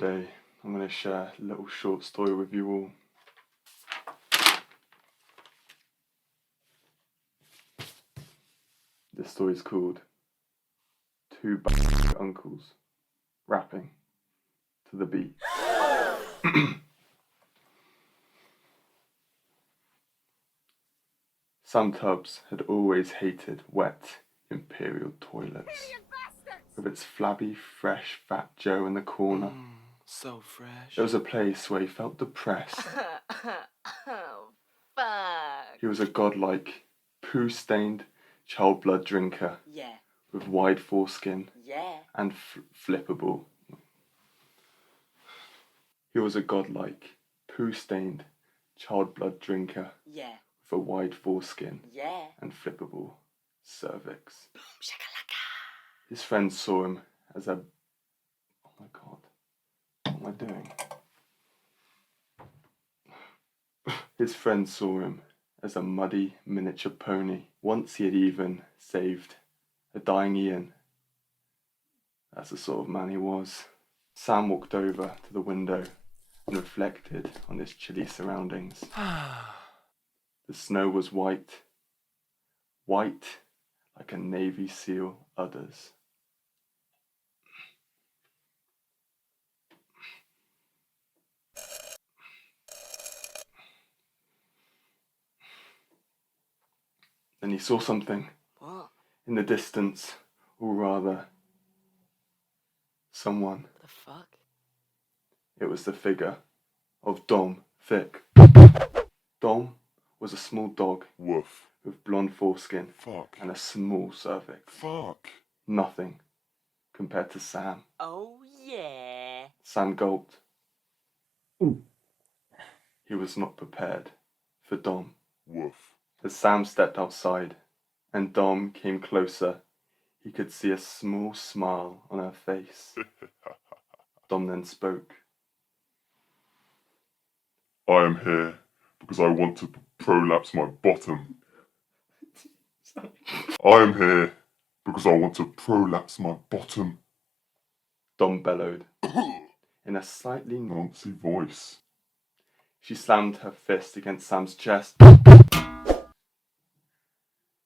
today I'm going to share a little short story with you all. This story is called Two Uncles Rapping to the Beat. Sam Tubbs had always hated wet imperial toilets. With its flabby, fresh, fat Joe in the corner. So fresh. It was a place where he felt depressed. Oh, fuck. He was a godlike, poo-stained child blood drinker. Yeah. With wide foreskin. Yeah. And flippable. He was a godlike, poo-stained child blood drinker. Yeah. With a wide foreskin. Yeah. And flippable cervix. Boom shakalaka. His friends saw him as a... Oh my god. What am I doing? His friends saw him as a muddy miniature pony. Once he had even saved a dying Ian. That's the sort of man he was. Sam walked over to the window and reflected on his chilly surroundings. The snow was white. White like a Navy SEAL udders. Then he saw something. What? In the distance, or rather, someone. The fuck? It was the figure of Dom Thick. Dom was a small dog. Woof. With blonde foreskin. Fuck. And a small cervix. Fuck. Nothing compared to Sam. Oh yeah. Sam gulped. He was not prepared for Dom. Woof. As Sam stepped outside and Dom came closer, he could see a small smile on her face. Dom then spoke. I am here because I want to prolapse my bottom. I am here because I want to prolapse my bottom. Dom bellowed in a slightly Nancy voice. She slammed her fist against Sam's chest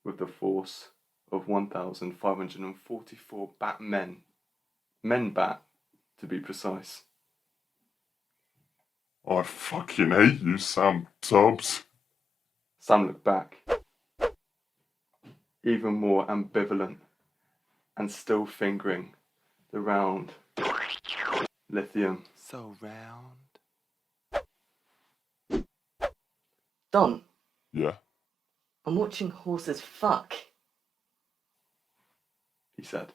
with the force of 1,544 Batmen. Men bat, to be precise. I fucking hate you, Sam Tubbs. Sam looked back, even more ambivalent, and still fingering the round lithium. So round. Dom, Yeah? I'm watching horses fuck. He said.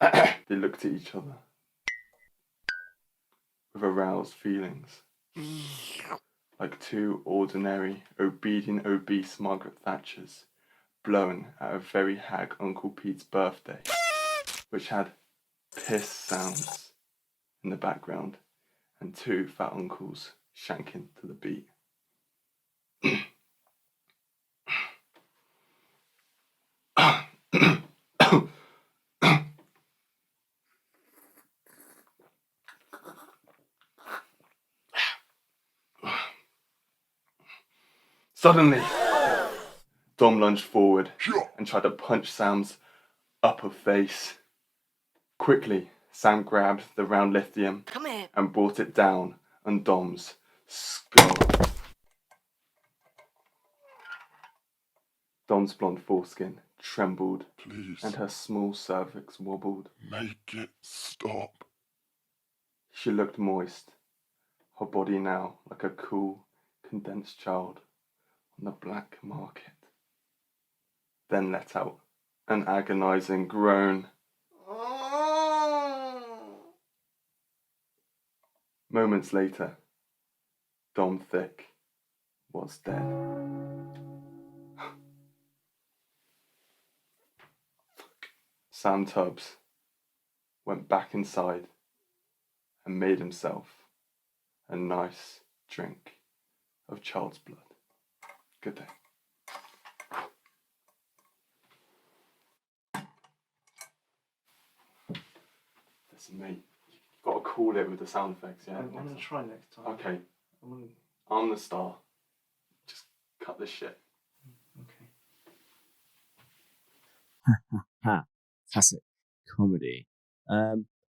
They looked at each other with aroused feelings, like two ordinary, obedient, obese Margaret Thatchers blown at a very hag Uncle Pete's birthday, which had piss sounds in the background and two fat uncles shanking to the beat. Suddenly, Dom lunged forward and tried to punch Sam's upper face. Quickly, Sam grabbed the round lithium Come here. and brought it down on Dom's skull. Dom's blonde foreskin trembled. Please. And her small cervix wobbled. Make it stop. She looked moist, her body now like a cool, condensed child on the black market. Then let out an agonizing groan. Moments later, Dom Thick was dead. Sam Tubbs went back inside and made himself a nice drink of child's blood. Good day. Listen, mate, you've got to call it with the sound effects, yeah? I'm gonna try next time. Okay, I'm gonna... I'm the star. Just cut this shit. Okay. Classic comedy.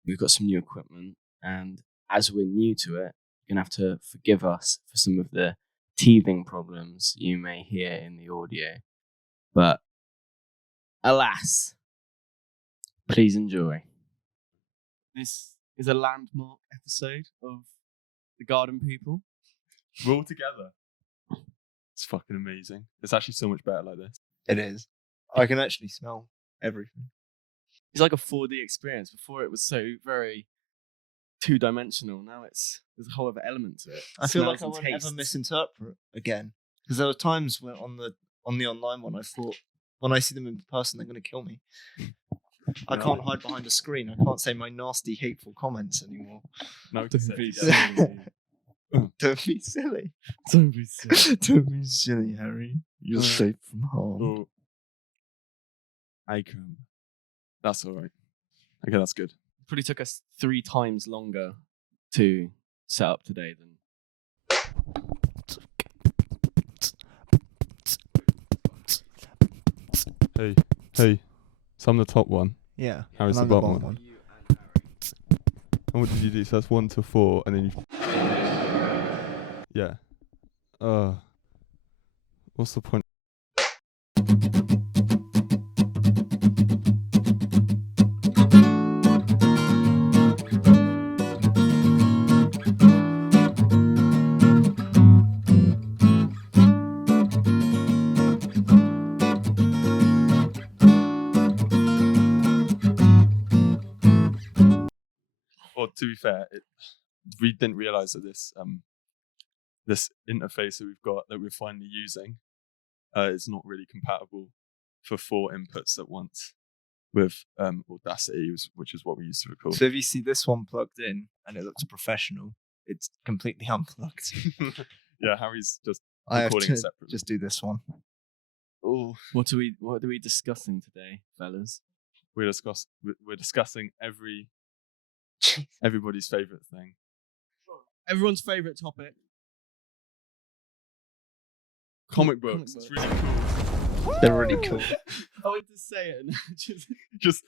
We've got some new equipment, and as we're new to it, you're gonna have to forgive us for some of the teething problems you may hear in the audio. But alas, please enjoy. This is a landmark episode of The Garden People. We're all together. It's fucking amazing. It's actually so much better like this. It is. I can actually smell everything. It's like a 4D experience. Before it was so very two-dimensional. Now there's a whole other element to it. I feel like I Smells won't and ever tastes. misinterpret again. Because there were times when on the online one I thought, when I see them in person, they're going to kill me. I can't hide behind a screen. I can't say my nasty, hateful comments anymore. No, Don't be silly. Don't be silly. Don't be silly. Don't be silly, Harry. You're safe from harm. Oh. Akram. That's alright. Okay, that's good. Probably took us 3 times longer to set up today than Hey. So I'm the top one. Yeah. Harry's and the I'm bottom one. And what did you do? So that's 1 to 4, and then you... Yeah. What's the point? Well, to be fair, we didn't realise that this interface that we're finally using is not really compatible for 4 inputs at once with Audacity, which is what we used to record. So if you see this one plugged in and it looks professional, it's completely unplugged. Yeah, Harry's just I have recording to it separately. just do this one. Oh, what are we discussing today, fellas? We're discussing everybody's favourite thing. Everyone's favourite topic. Comic books. It's really cool. They're really cool. I went to say it and Just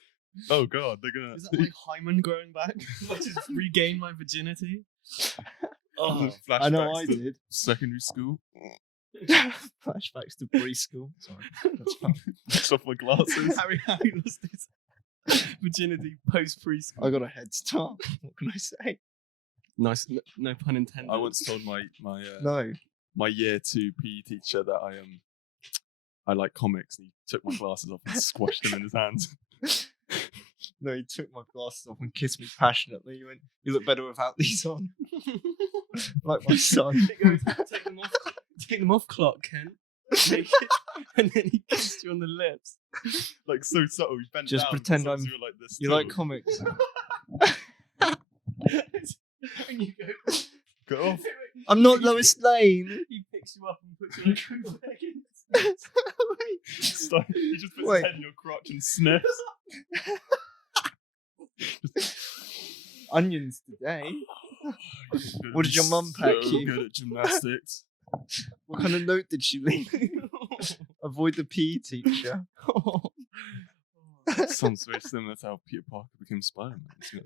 oh god, they're gonna. is that my hymen growing back? I just regain my virginity. Oh, I know Flashbacks I to did. secondary school. Flashbacks to preschool. Sorry, that's fine. Takes off my glasses. Harry lost his virginity post preschool. I got a head start. What can I say? Nice, no pun intended. I once told my No. my year 2 PE teacher that I like comics, and he took my glasses off and squashed them in his hands. No, he took my glasses off and kissed me passionately. He went, "You look better without these on." Like my son. Take them off, Clark Kent. And then he kissed you on the lips. Like so subtle. He bent Just down, pretend so I'm- you were like this. You like tall. comics? And you go, Get off. I'm not Lois Lane. he picks you up and puts you on a coat bag. Stop. He just puts Wait. his head in your crotch and sniffs. Onions today. What did your mum pack so you? Good at gymnastics. What kind of note did she leave? Avoid the PE teacher. Sounds very similar to how Peter Parker became Spider-Man. Isn't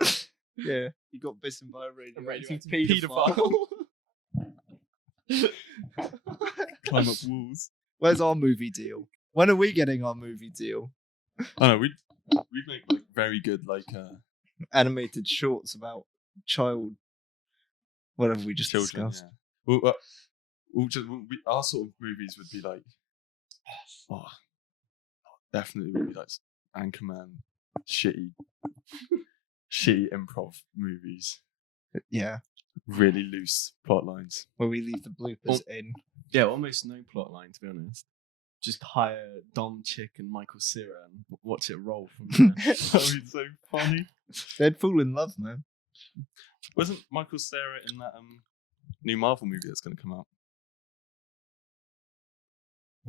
it? Yeah, he got bitten by a radioactive paedophile. Climb up walls. Where's our movie deal? When are we getting our movie deal? I know we make like very good Animated shorts about child. Whatever we just children. discussed. Yeah. Our sort of movies would be like, definitely would be like Anchorman, shitty improv movies, Yeah, really loose plot lines. where we leave the bloopers in. Yeah, almost no plot line, to be honest. Just hire Dom Chick and Michael Cera and watch it roll from there. That would be so funny. They'd fall in love, man. Wasn't Michael Cera in that new Marvel movie that's going to come out?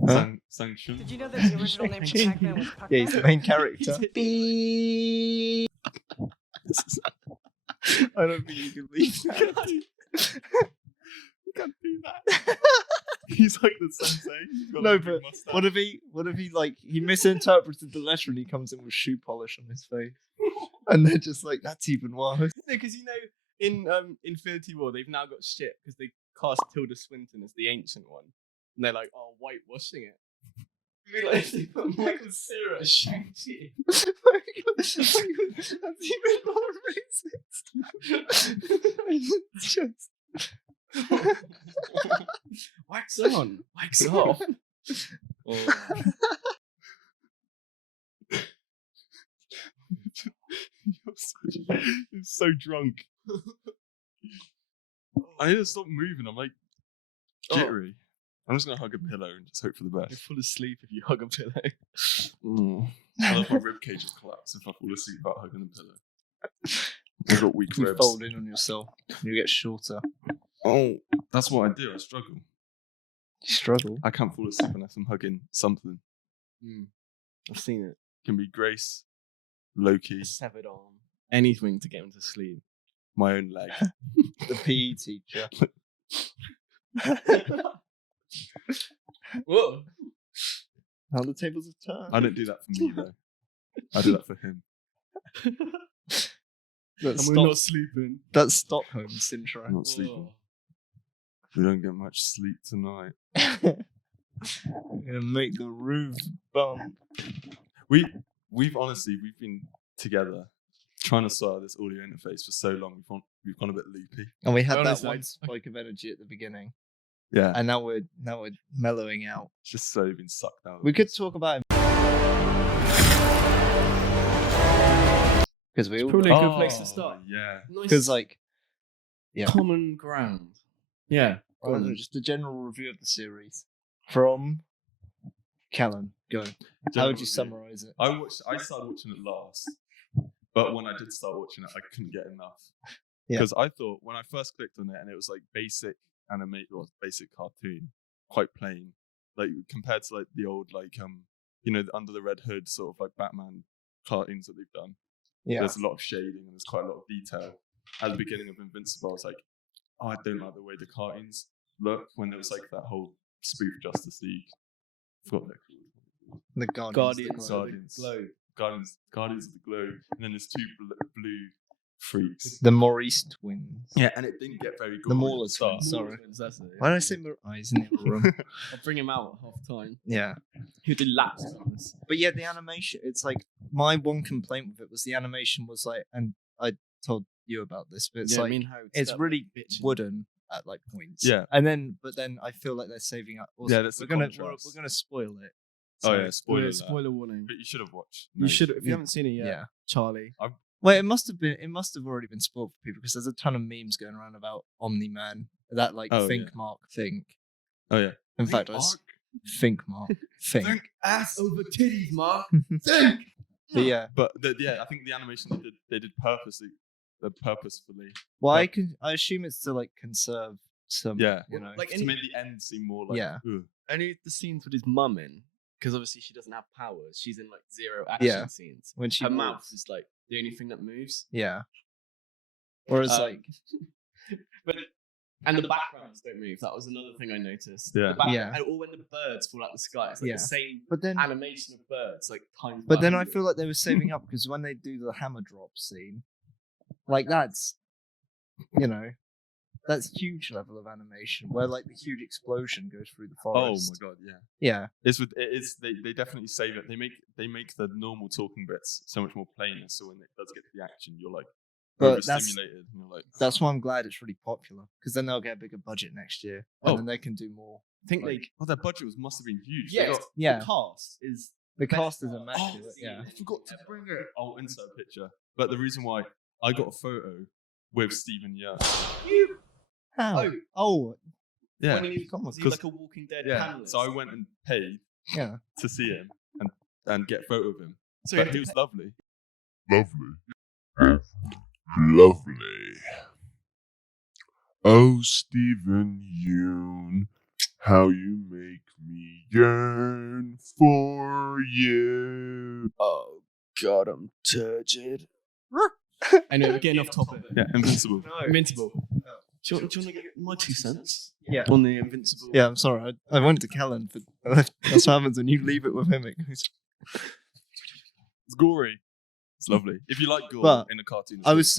Huh? Shang-Chi? Did you know that the original name of Pac-Man was Pac-Man? Yeah, he's the main character. I don't think you can leave that. You can't do that. He's like the sensei. He's got No, like a big but mustache. what if he like he misinterpreted the letter and he comes in with shoe polish on his face, and they're just like, that's even worse. No, because in Infinity War they've now got shit because they cast Tilda Swinton as the ancient one, and they're like, oh, whitewashing it. Be like if they put Michael Cera as Shang-Chi. That's even more racist. It's just... Wax on, wax off. Oh. You're so drunk. I need to stop moving. I'm like jittery. I'm just gonna hug a pillow and just hope for the You'll best. fall asleep if you hug a pillow. I love my rib cage just collapse if I fall asleep without hugging the pillow. I've got weak You ribs. fold in on yourself. You get shorter. Oh, that's what I do. I struggle. You struggle. I can't fall asleep unless I'm hugging something. I've seen it. Can be Grace, Loki, A severed arm. Anything to get him to sleep. my own leg. The PE teacher. Whoa. How the tables have turned. I don't do that for me though. I do that for him. That's, And we're not sleeping. that's Stockholm syndrome. I'm not sleeping. We don't get much sleep tonight. I'm gonna make the roof bump. We've been together trying to sort out this audio interface for so long. We've gone a bit loopy. And we had that Honestly, one spike of energy at the beginning, Yeah, and now we're mellowing out. it's just so been sucked out. We could talk about because we all Probably a good place to start. Yeah. because like yeah. Common ground. Yeah. I don't know, just a general review of the series from Callum. Go. How would you summarize it? I started watching it last, but when I did start watching it, I couldn't get enough. Yeah. Because I thought when I first clicked on it and it was like basic basic cartoon, quite plain, like compared to like the old Under the Red Hood sort of like Batman cartoons that they've done. Yeah. There's a lot of shading and there's quite a lot of detail. At the beginning of Invincible, I was like, oh, I don't like the way the cartoons look when there was like that whole spoof Justice League. I forgot what they're called. The Guardians. Guardians of the Globe, and then there's two blue freaks. The Maurice twins. Yeah, and it didn't get very good. The Mauler twins. Sorry. That's it. Why did I say he's in the other room? I'll bring him out at half time. Yeah. He'll do laps on us. But yeah, the animation, it's like my one complaint with it was the animation was like, and I told you about this, but it's like it's really wooden at like points. Yeah. But then I feel like they're saving up. Also, Yeah, that's the we're contrast. gonna spoil it. Oh yeah, Spoiler spoiler warning. But you should have watched. You should, if you Yeah. haven't seen it yet, Yeah. Charlie. Well, it must have already been spoiled for people because there's a ton of memes going around about Omni Man. That like Oh, think yeah. Mark think. Oh yeah. In fact, think Mark think. ass over titties, Mark. But yeah. But I think the animation they did purposefully. Well, But- I assume it's to like conserve some. Yeah. You know. Like to make the end seem more like. Yeah. Ugh. Only the scenes with his mum in, because obviously she doesn't have powers. She's in like zero action Yeah. scenes. When she Her walks. mouth is like the only thing that moves. Yeah. Whereas Um, like And the backgrounds don't move. That was another thing I noticed. Yeah. Yeah. And when the birds fall out the sky, it's like Yeah. the same but then animation of birds, like times. But then I 100. feel like they were saving up because when they do the hammer drop scene, like that's, that's huge level of animation where like the huge explosion goes through the Oh forest. my god, yeah. Yeah, They definitely save it. They make the normal talking bits so much more plainer. So when it does get to the action, you're like But that's- overstimulated. And you're like, that's why I'm glad it's really popular because then they'll get a bigger budget next year and Oh. then they can do more. I think like- oh, their budget must have been huge. They yeah, got- Yeah, the cast is the cast is Oh, immaculate. Yeah, I forgot to bring it. I'll insert a picture. But the reason why I got a photo with Stephen Yeun. how? Oh, Yeah, when he, come on, was he 'cause- like a Walking Dead yeah. panelist? So I went and paid yeah. to see him and get a photo of him. So But he was lovely. Lovely. Lovely. Oh, Stephen Yoon, how you make me yearn for you. Oh God, I'm turgid. Anyway, we're getting off topic. Yeah, Invincible. Invincible. Do you want to get my 2 cents? Yeah. On the Invincible. Yeah, I'm sorry. I went to Kellen, but that's what happens when you leave it with him. It goes. It's gory. It's lovely. If you like gore But in a cartoon, I was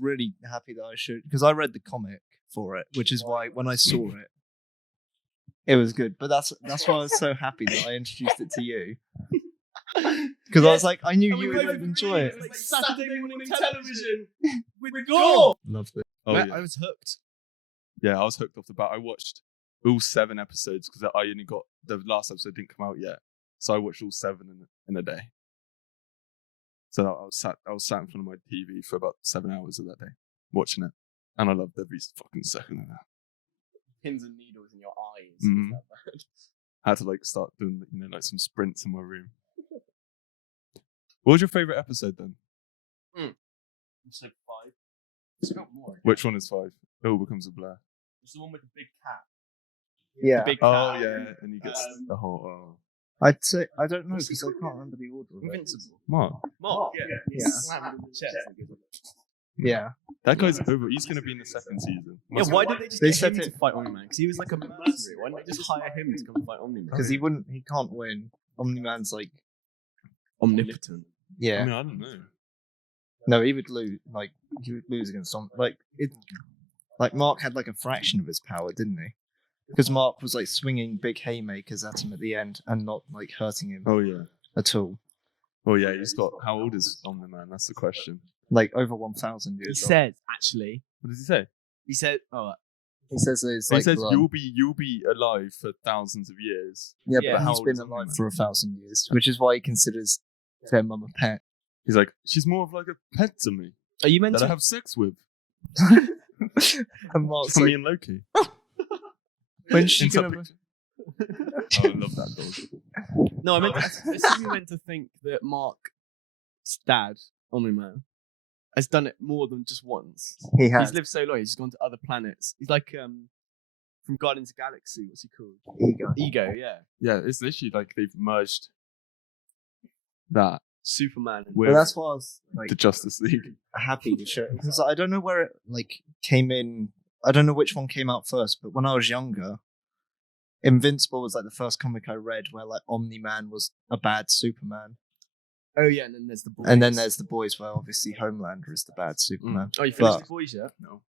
really happy that I should, because I read the comic for it, which is why when I saw it, it was good. But that's why I was so happy that I introduced it to you, because I was like, I knew you would enjoy it. Like Saturday morning television with gore. Loved it. Oh, Man, yeah. I was hooked. Yeah, I was hooked off the bat. I watched all 7 episodes because I only got the last episode didn't come out yet, so I watched all 7 in a day. So I was sat in front of my TV for about 7 hours of that day watching it, and I loved every fucking second of that. Pins and needles in your eyes. Mhm. Is that bad? I had to like start doing like some sprints in my room. What was your favorite episode then? Episode 5. It's got more. Which one is 5? It all becomes a blur. It's the one with the big cat. Yeah, Big Oh cat. yeah, and he gets the whole. Oh. I'd say I don't know because I can't remember the order of it. Invincible. Mark, Mark, yeah. Yeah. Slammed him in the chest and goes, Yeah, that guy's over. He's going to be in the 2nd season. yeah, why did they just They get said him it- to fight Omni-Man? Because he was like a mercenary. Why didn't they just hire him to come fight Omni-Man? because he can't win. Omni-Man's like, omnipotent. I yeah, mean, I don't know. no, he would lose. Like he would lose against like Mark had like a fraction of his power, didn't he? Because Mark was like swinging big haymakers at him at the end and not like hurting him Oh yeah. at all. Oh yeah. He's got. How old is Omni-Man? That's the question. Like over 1,000 He years. said, actually, What does he say? he said, He says there's He like says blood. you'll be alive for thousands of years. Yeah, Yeah, but how he's old been is alive Omni-Man? for 1,000 years, which is why he considers their mum a pet. He's like, she's more of like a pet to me are you meant that I to? have sex with. And Mark's For like, me and Loki. when's she Insert gonna? picture. Oh, I love that dog. No, I assume you meant to think that Mark's dad, Omni-Man, has done it more than just once. He He's has lived so long, he's gone to other planets. He's like from Guardians of the Galaxy, what's he called? ego. Ego, yeah. Yeah, it's literally like they've merged that Superman. with But that's why I was like the Justice League. happy to show it because I don't know where it like came in. I don't know which one came out first, but when I was younger, Invincible was like the first comic I read where like Omni-Man was a bad Superman, Oh yeah, and then there's the boys. and then there's the boys where obviously Homelander is the bad Superman. Oh, you finished but- the boys yet? No,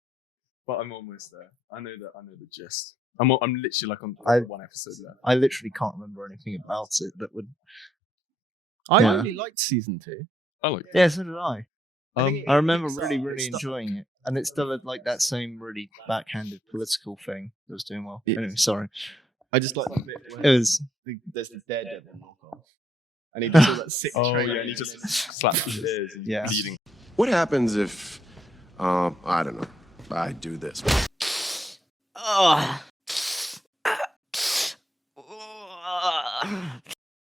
but I'm almost there. I know the gist. I'm literally like on I- one episode there. I literally can't remember anything about it that would. I Yeah. really liked season 2. I like. Yeah, so did I. think I remember it's- really, really it's stuck. enjoying it, and it still had like that same really backhanded political thing that was doing well. Yeah. Anyway, sorry. I just like the bit It where was there's the Daredevil knockoff. And he does all that sick Oh training yeah, and he just slaps his ears and Yeah. bleeding. What happens if, I don't know, I do this? Ugh.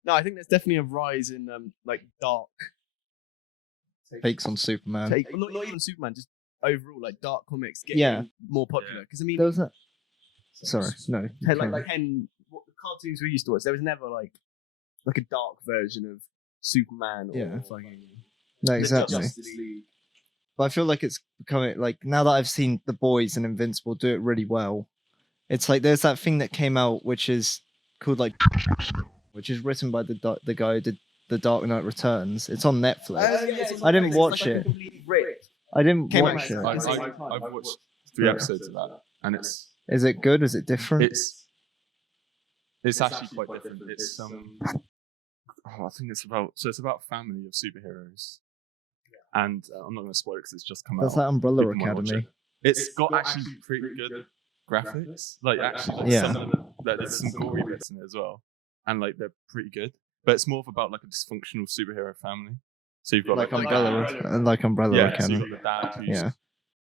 No, I think there's definitely a rise in like dark takes on Superman. take. Well, not even Superman, just overall like dark comics getting Yeah. more popular. Because I mean, There was that. Sorry, no. Hey, carry like what the cartoons we used to watch, there was never like a dark version of Superman or Yeah. fucking no, the exactly. Justice League. But I feel like it's becoming like now that I've seen The Boys and Invincible do it really well. It's like there's that thing that came out which is called like, which is written by the guy who did The Dark Knight Returns. It's on Netflix. I didn't watch it. I didn't Came out watch at it. the same time. I've watched 3 episodes of that, and Is it good? Is it different? it's actually quite different. It's I think it's about family of superheroes, and I'm not going to spoil it because it's just come That's out. that Umbrella People might watch Academy. it. It's got actually pretty good graphics. Like actually, Yeah. some of there's some gory bits in it as well, and like they're pretty good. But it's more about like a dysfunctional superhero family. So you've got Like like Umbrella yeah, so Academy. you've got the dad who's Yeah.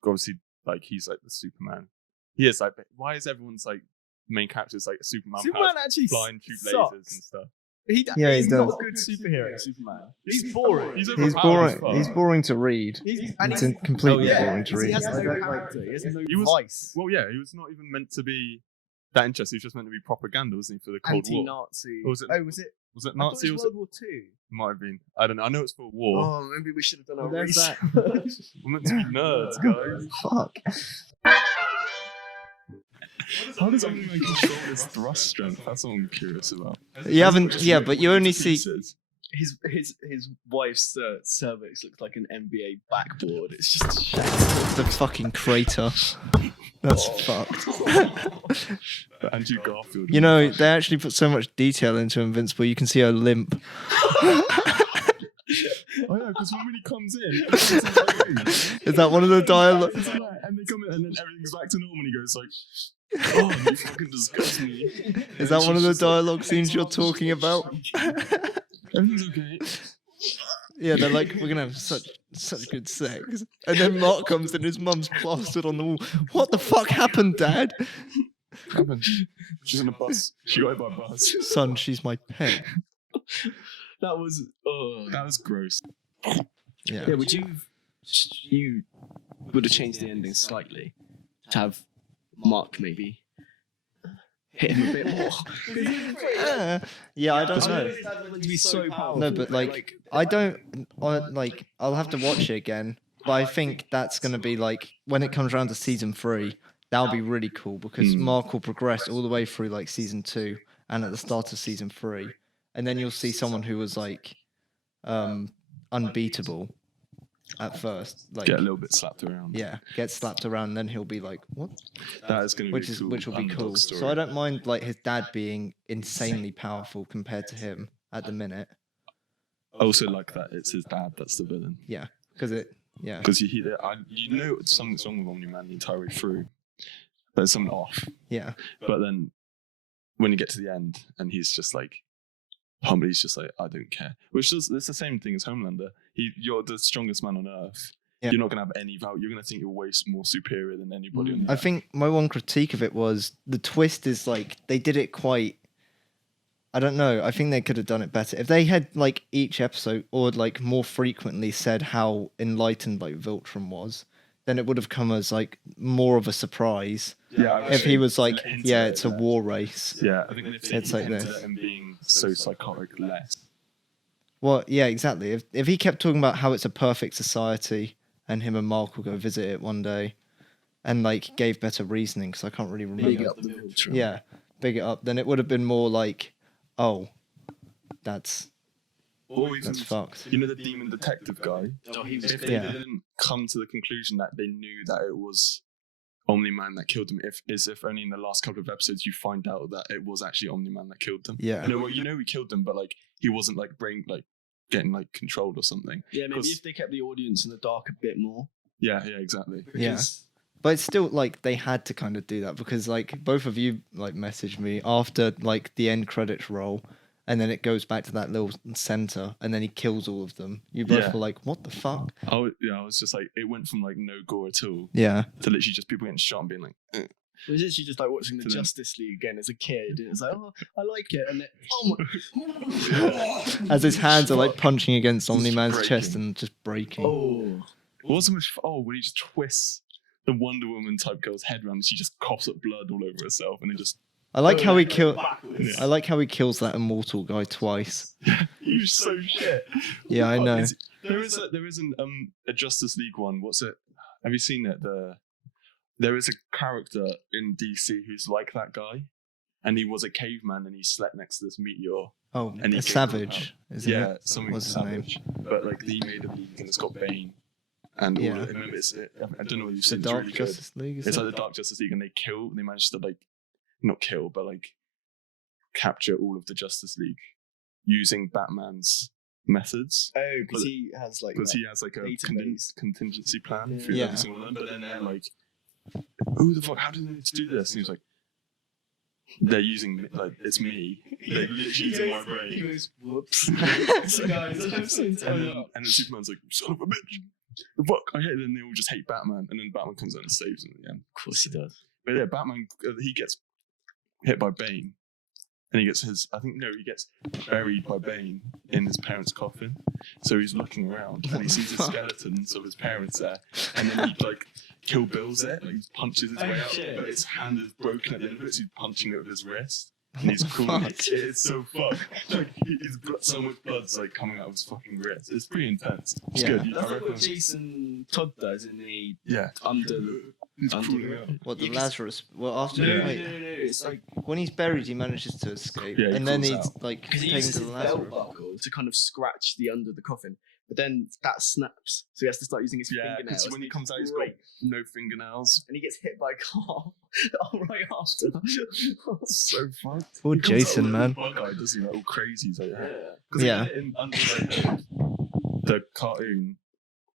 obviously like he's like the Superman. He is like, why is everyone's like main characters like Superman? Superman powers, actually flying, shoot lasers sucks. and stuff. He's he not does. a good superhero, Superman. He's boring. He's He's overpowered as boring. fuck. He's boring to read. It's completely boring to He read. has I no don't like- character. He has no He was- vice. Well, yeah, he was not even meant to be that interesting. He was just meant to be propaganda, wasn't he, for the Cold War? Anti-Nazi. Or was it- Oh, was it? Was it I thought Nazi? it Or was was it World War II. Might have been. I don't know. I know it's for war. Oh, maybe we should have done our There's research. We're meant to be nerds, guys. Fuck. How does Omni-Man control his thrust strength? That's what I'm curious about. You haven't, yeah, but you only see. His wife's cervix looks like an NBA backboard. It's just shit. The fucking crater. That's fucked. Andrew Garfield. You know, they actually put so much detail into Invincible. You can see her limp. Oh yeah, because when he comes in, Is that one of the dialogue? and they come in, and then everything's back to normal, and he goes like, "Oh, you fucking disgust me." Is that one of the dialogue scenes you're talking about? Everything's okay. Yeah, they're like, we're gonna have such good sex, and then Mark comes in, his mum's plastered on the wall. What the fuck happened, Dad? Happened. She's in a bus. She got hit by a bus. Son, she's my pet. That was. That was gross. Yeah. Yeah, you would have changed the ending slightly to have Mark maybe hit him a bit more. Yeah, I don't know. To be so powerful. No, but like, I'll have to watch it again. But I think that's gonna be like when it comes around to season 3, that'll be really cool because Mark will progress all the way through like season 2 and at the start of season 3, and then you'll see someone who was like unbeatable at first, like Get a little bit slapped around. yeah, gets slapped around, and then he'll be like, what? That is going to be cool. Which will be underdog cool. story. So I don't mind like his dad being insanely powerful compared to him at the minute. I also like that it's his dad that's the villain. Yeah, because yeah. Because you know something's wrong with Omni-Man the entire way through. There's something off. Yeah. But then when you get to the end and he's just like, he's just like, I don't care. Which is it's the same thing as Homelander. You're the strongest man on earth. Yeah. You're not going to have any value. You're going to think you're way more superior than anybody on the I earth. think my one critique of it was the twist is like they did it quite. I don't know. I think they could have done it better if they had like each episode or like more frequently said how enlightened like Viltrum was. Then it would have come as like more of a surprise Yeah, if he was like, into yeah, it, it's a war race. Yeah, I think if It's like into this. it and being so psychotic less. Well, yeah, exactly. If he kept talking about how it's a perfect society and him and Mark will go visit it one day, and like gave better reasoning because I can't really remember. Big up the Viltrum. Yeah, big it up. Then it would have been more like, oh, that's Or even, fucked. you know, the demon detective guy. If they Yeah. didn't come to the conclusion that they knew that it was Omni-Man that killed him, if only in the last couple of episodes you find out that it was actually Omni-Man that killed them. Yeah. You know he killed them, but like he wasn't like getting like controlled or something. Yeah, maybe if they kept the audience in the dark a bit more. Yeah, exactly. Yeah. But it's still like they had to kind of do that because like both of you like messaged me after like the end credits roll, and then it goes back to that little center, and then he kills all of them. You both Yeah. were like, "What the fuck?" I was just like, it went from like no gore at all Yeah. to literally just people getting shot and being like, It was literally just like watching the To them. Justice League again as a kid. And it's like, oh, I like it. And then, oh my. As his hands are like punching against Omni-Man's breaking. chest and just breaking. Oh. It wasn't much. When he just twists the Wonder Woman type girl's head around, and she just coughs up blood all over herself, and it just I like how he kill. backwards. I like how he kills that immortal guy twice. You're so shit. Yeah, I know. There is a Justice League one. What's it? Have you seen it? There is a character in DC who's like that guy, and he was a caveman and he slept next to this meteor. Oh, And he a gave Savage, isn't Yeah, it? something What's his name? savage. But like he made a league and it's got Bane. And all Yeah. of it. Remember, I don't know what you've The seen. It's Dark really good. Justice League. Is It's it? like the Dark Justice League, and they managed to like not kill, but like capture all of the Justice League using Batman's methods. Oh, because he has like. Because that. he has like a database. contingency plan Yeah. for Yeah. every single one. But then they're like, "Who the fuck? How do they need to do this?" And he was like, "They're using like it's me. They're literally using my He brain." goes, whoops. So guys, I'm so And tired. then Superman's like, "Son of a bitch! The fuck!" I hate it. Then they all just hate Batman, and then Batman comes out and saves them at the end. Of course he does. But yeah, Batman, he gets hit by Bane. And he gets he gets buried by Bane in his parents' coffin. So he's looking around and he sees the skeletons of his parents there. And then he like Kill Bill's it, like he punches his way out, shit. but his hand is broken at the end of it, so he's punching it with his wrist. And he's cool. Fuck. It's so fucked. Like, so much blood's like coming out of his fucking wrist. It's pretty intense. It's Yeah. good. That's I like what reckon- Jason Todd does in the Yeah. under. He's Under crawling the- out. What, the You can- Lazarus? Well, after Yeah. wait, It's like when he's buried, he manages to escape, Yeah, he and then crawls he's out. like because he taken uses to his the belt Lazarus. buckle to kind of scratch the under the coffin, but then that snaps, so he has to start using his Yeah, fingernails. because when he comes out, he's Right. got no fingernails. And he gets hit by a car right after. So fucked. Poor He comes out Jason, with man. a bug eye, doesn't he? Like, all crazy. He's like, Yeah. 'Cause Yeah. in under the cartoon,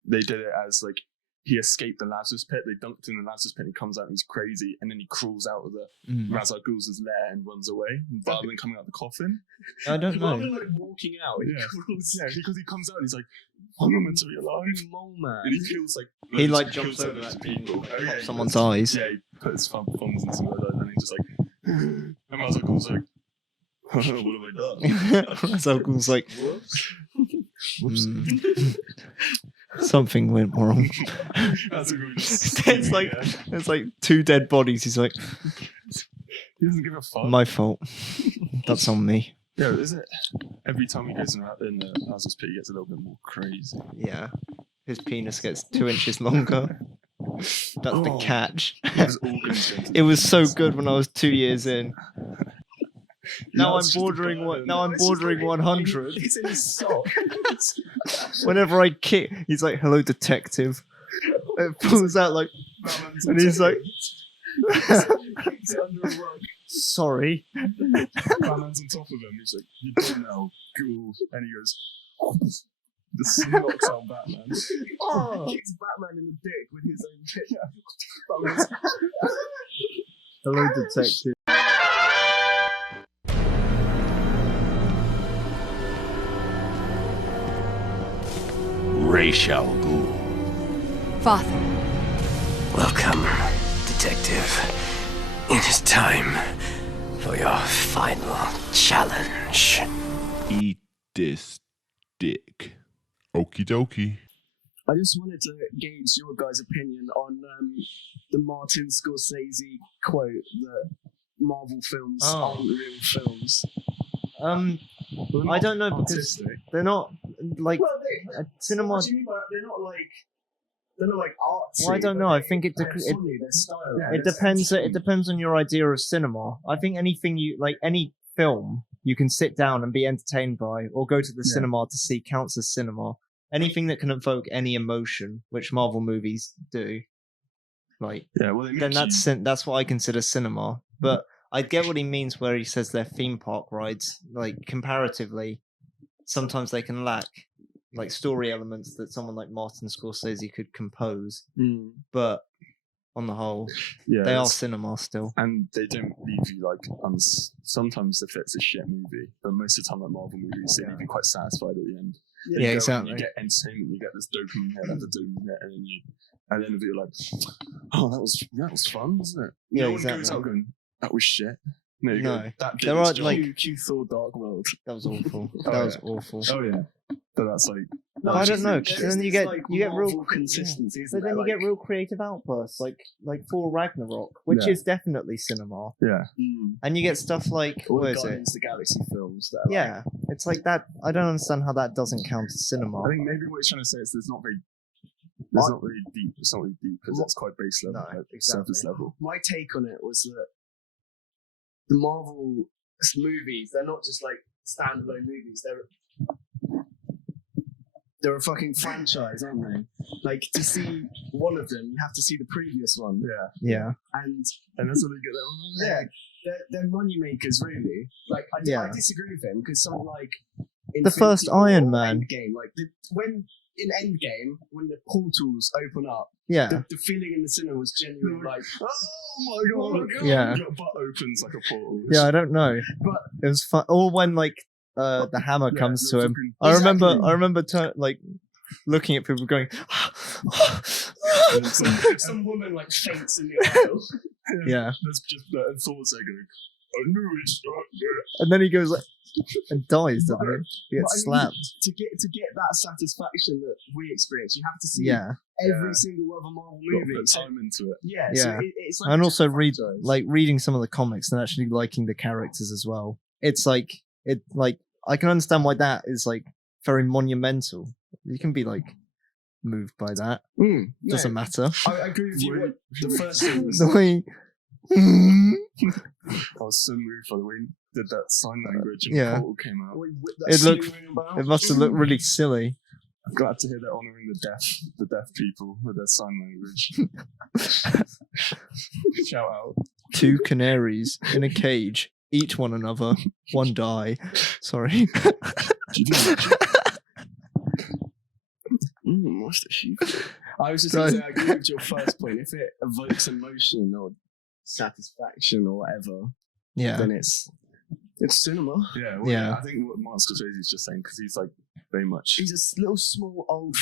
they did it as like he escaped the Lazarus pit. They dunked him in the Lazarus pit. And he comes out and he's crazy, and then he crawls out of the Mm. Ra's al Ghul's lair and runs away, rather than coming out the coffin. I don't Rather know. than like walking out, he Yeah. crawls. Yeah, because he comes out and he's like, I'm not meant to be alive. Mole man. And he kills like He loads- like kills jumps over loads of that people. Oh, yeah, he someone's puts- eyes. Yeah, he puts thumbs and something like that, and he's just like, and Ra's al Ghul's like, what have I done? Ra's al Ghul's like, Whoops. mm, something went wrong. Ra's al Ghul just It's like yeah. there's like 2 dead bodies. He's like, He doesn't give a fuck. my fault. That's on me. Yeah, is it? Every time he goes in the Lazarus pit, he gets a little bit more crazy. Yeah, his penis gets 2 inches longer. That's the Oh. catch. His organs go into It was so penis. good when I was 2 years in. Now it's I'm just a bordering burden. what? Now I'm It's just bordering like- 100. It's in his sock. Whenever I kick, he's like, "Hello, detective." It pulls out like, Batman's and he's like, It's under a rug. "Sorry." Batman's on top of him. He's like, "You're done now, ghoul." And he goes, just knocks out Batman. Oh, he kicks Batman in the dick with his own dick. Hello, detective. Ra's al Ghul. Father, Welcome, detective. It is time for your final challenge. Eat this dick. Okie dokie. I just wanted to gauge your guys' opinion on the Martin Scorsese quote that Marvel films Oh. aren't real films. I don't know because they're not like Well, cinema. What do you mean by they're not like artsy? Well, I don't but know. I they- think it they're dec- funny, they're style. It depends. It depends on your idea of cinema. I think anything you like, any film you can sit down and be entertained by, or go to the Yeah. cinema to see, counts as cinema. Anything that can evoke any emotion, which Marvel movies do, like Yeah, well, then that's what I consider cinema. But I get what he means where he says they're theme park rides. Like comparatively, sometimes they can lack like story elements that someone like Martin Scorsese could compose. Mm. But on the whole, yeah, they are it's- cinema still. and they don't leave you like sometimes if it's a shit movie, but most of the time like Marvel movies, they leave you quite satisfied at the end. Yeah, You go and exactly. You get entertainment, you get this dopamine hit after dopamine hit, and then at the end of it, you're like, oh, that was fun, wasn't it? Yeah, no one goes exactly. out going, that was shit. No, you No. go, that did There its are, job." like- Q Thor Dark World. That was awful. Oh, That was yeah. awful. Oh yeah, but that's like. But I don't know, 'cause There's then you this, get like, you get real Marvel consistency. But then you get real creative outbursts like Thor Ragnarok, which Yeah. is definitely cinema, Yeah, and you get stuff like All what the is it? Guardians of the Galaxy films. That are Yeah, it's like that. I don't understand how that doesn't count as cinema. I think maybe what he's trying to say is there's not very deep. It's not really deep because it's quite base level, No, like exactly. surface level. my take on it was that the Marvel movies, they're not just like standalone movies. They're a fucking franchise, aren't they? Like to see one of them, you have to see the previous one. Yeah, Yeah, And and that's what they get. yeah, they're money makers, really. Like I Yeah. disagree with him because something like The first Iron Man. Endgame, like when in Endgame when the portals open up, yeah, the feeling in the cinema was genuine. Like, Oh my god! Yeah. Your butt opens like a portal. yeah. I don't know. But- It was fun. Or when like the hammer Yeah, comes the to him. fucking- I remember. Exactly. I remember like looking at people going. And it's like- some woman like faints in the aisle. Yeah. That's just and Thor's there going. I knew it's not there. And then he goes like and dies, doesn't he? He gets slapped. To get that satisfaction that we experience, you have to see Yeah. every single other Marvel Got to movie. put time into it. Yeah, Yeah. so it's like And a also reading franchise. some of the comics and actually liking the characters as well. It's like I can understand why that is like very monumental. You can be like moved by that. Yeah, Doesn't matter. I agree with you. The first thing was The way I was so moved by the way he did that sign language and Yeah. Portal came out. it must have looked really silly. I'm glad to hear they're honouring the deaf people with their sign language. Shout out. 2 canaries in a cage, eat one another, one die. Sorry. Master Chief. I was just going to say, I agree with your first point. If it evokes emotion or satisfaction or whatever, Yeah. then it's cinema. Yeah, Yeah. I think what Martin Scorsese is just saying because he's like very much. He's a little small old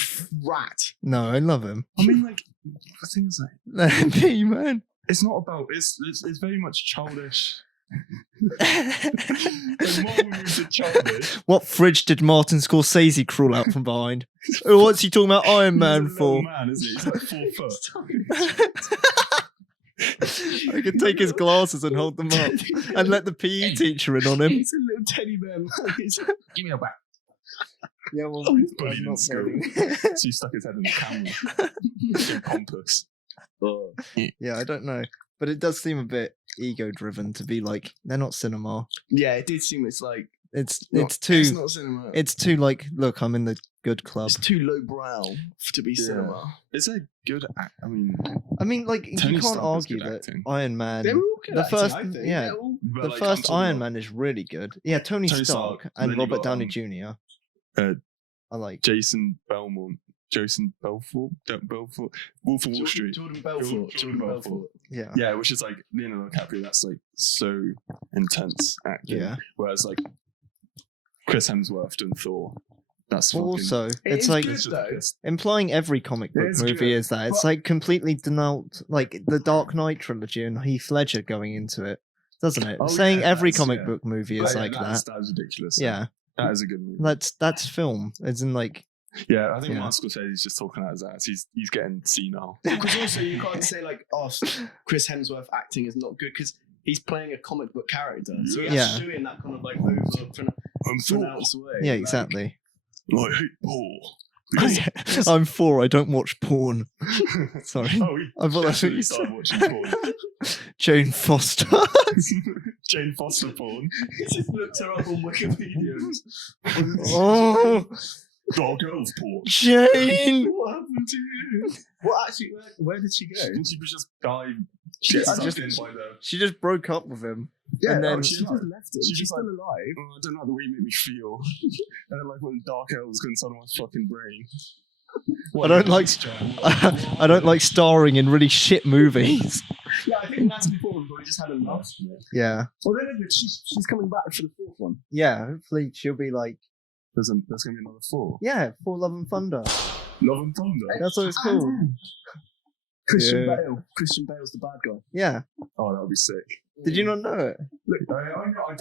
rat. No, I love him. I mean, like the thing is, like Hey, man. it's not about. It's very much childish. The Marvel movies are childish. What fridge did Martin Scorsese crawl out from behind? Oh, what's he talking about Iron Man He's a for? little man, isn't he? He's like 4 foot. I could take his glasses and hold them up and let the PE teacher in on him. He's a little teddy bear. Give me a back. Yeah, well, Bullied in school. So he stuck his head in the camera. So pompous. Yeah, I don't know. But it does seem a bit ego-driven to be like, they're not cinema. Yeah, it did seem it's like It's it's too not cinema. it's too like, look, I'm in the good club. It's too lowbrow to be cinema. Is it good? I mean, I mean, like Tony you can't Stark is argue good that acting. Iron Man. They're all good The acting, first, I think. yeah, They're all- but, the like, first I'm talking Iron about Man is really good. Yeah, Tony Tony Stark Stark, and then you Robert got, Downey Jr. I like. Jason Belfort, Wolf of Wall Street. Jordan Belfort. Jordan Belfort. Yeah. Yeah, which is like Leonardo DiCaprio. That's like so intense acting. Yeah. Whereas like Chris Hemsworth doing Thor. That's fucking. Also, It it's is like good, though. implying every comic book is movie good, is that. It's but- like completely denote like the Dark Knight trilogy and Heath Ledger going into it, doesn't it? Oh, Saying yeah, every that's- comic yeah. book movie is Oh, yeah, like that. That's ridiculous. Yeah, That is a good movie. that's film. As in like, Yeah, I think Yeah. Martin Scorsese is just talking out his ass. He's getting senile. Because also you can't say like, oh, Chris Hemsworth acting is not good because he's playing a comic book character, so he has Yeah. to do it in that kind of like over I'm Thor. pronounced way. yeah, like- exactly. I hate Paul. I'm 4. I don't watch porn. Sorry, Oh, he I thought that's what you started said. watching porn. Jane Foster. Jane Foster porn. He just looked her up on Wikipedia. Oh, Dog girls porn. Jane. What happened to you? Well, actually, where did she go? And she was just died. She- Get I sucked just- in by the. She just broke up with him. Yeah, And then- she just left him. She's She's just still like- alive. Oh, I don't know the way you make me feel. And then like when dark elves go inside of my fucking brain. I don't like. I don't like starring in really shit movies. Yeah, I think that's before we just had enough. Yeah, Well, then she's coming back for the fourth one. yeah. Hopefully she'll be like, There's gonna be another 4. yeah, for Love and Thunder. Love and Thunder. That's what it's called. Christian Yeah. Bale. Christian Bale's the bad guy. Yeah. Oh, that would be sick. Did you not know it? Look,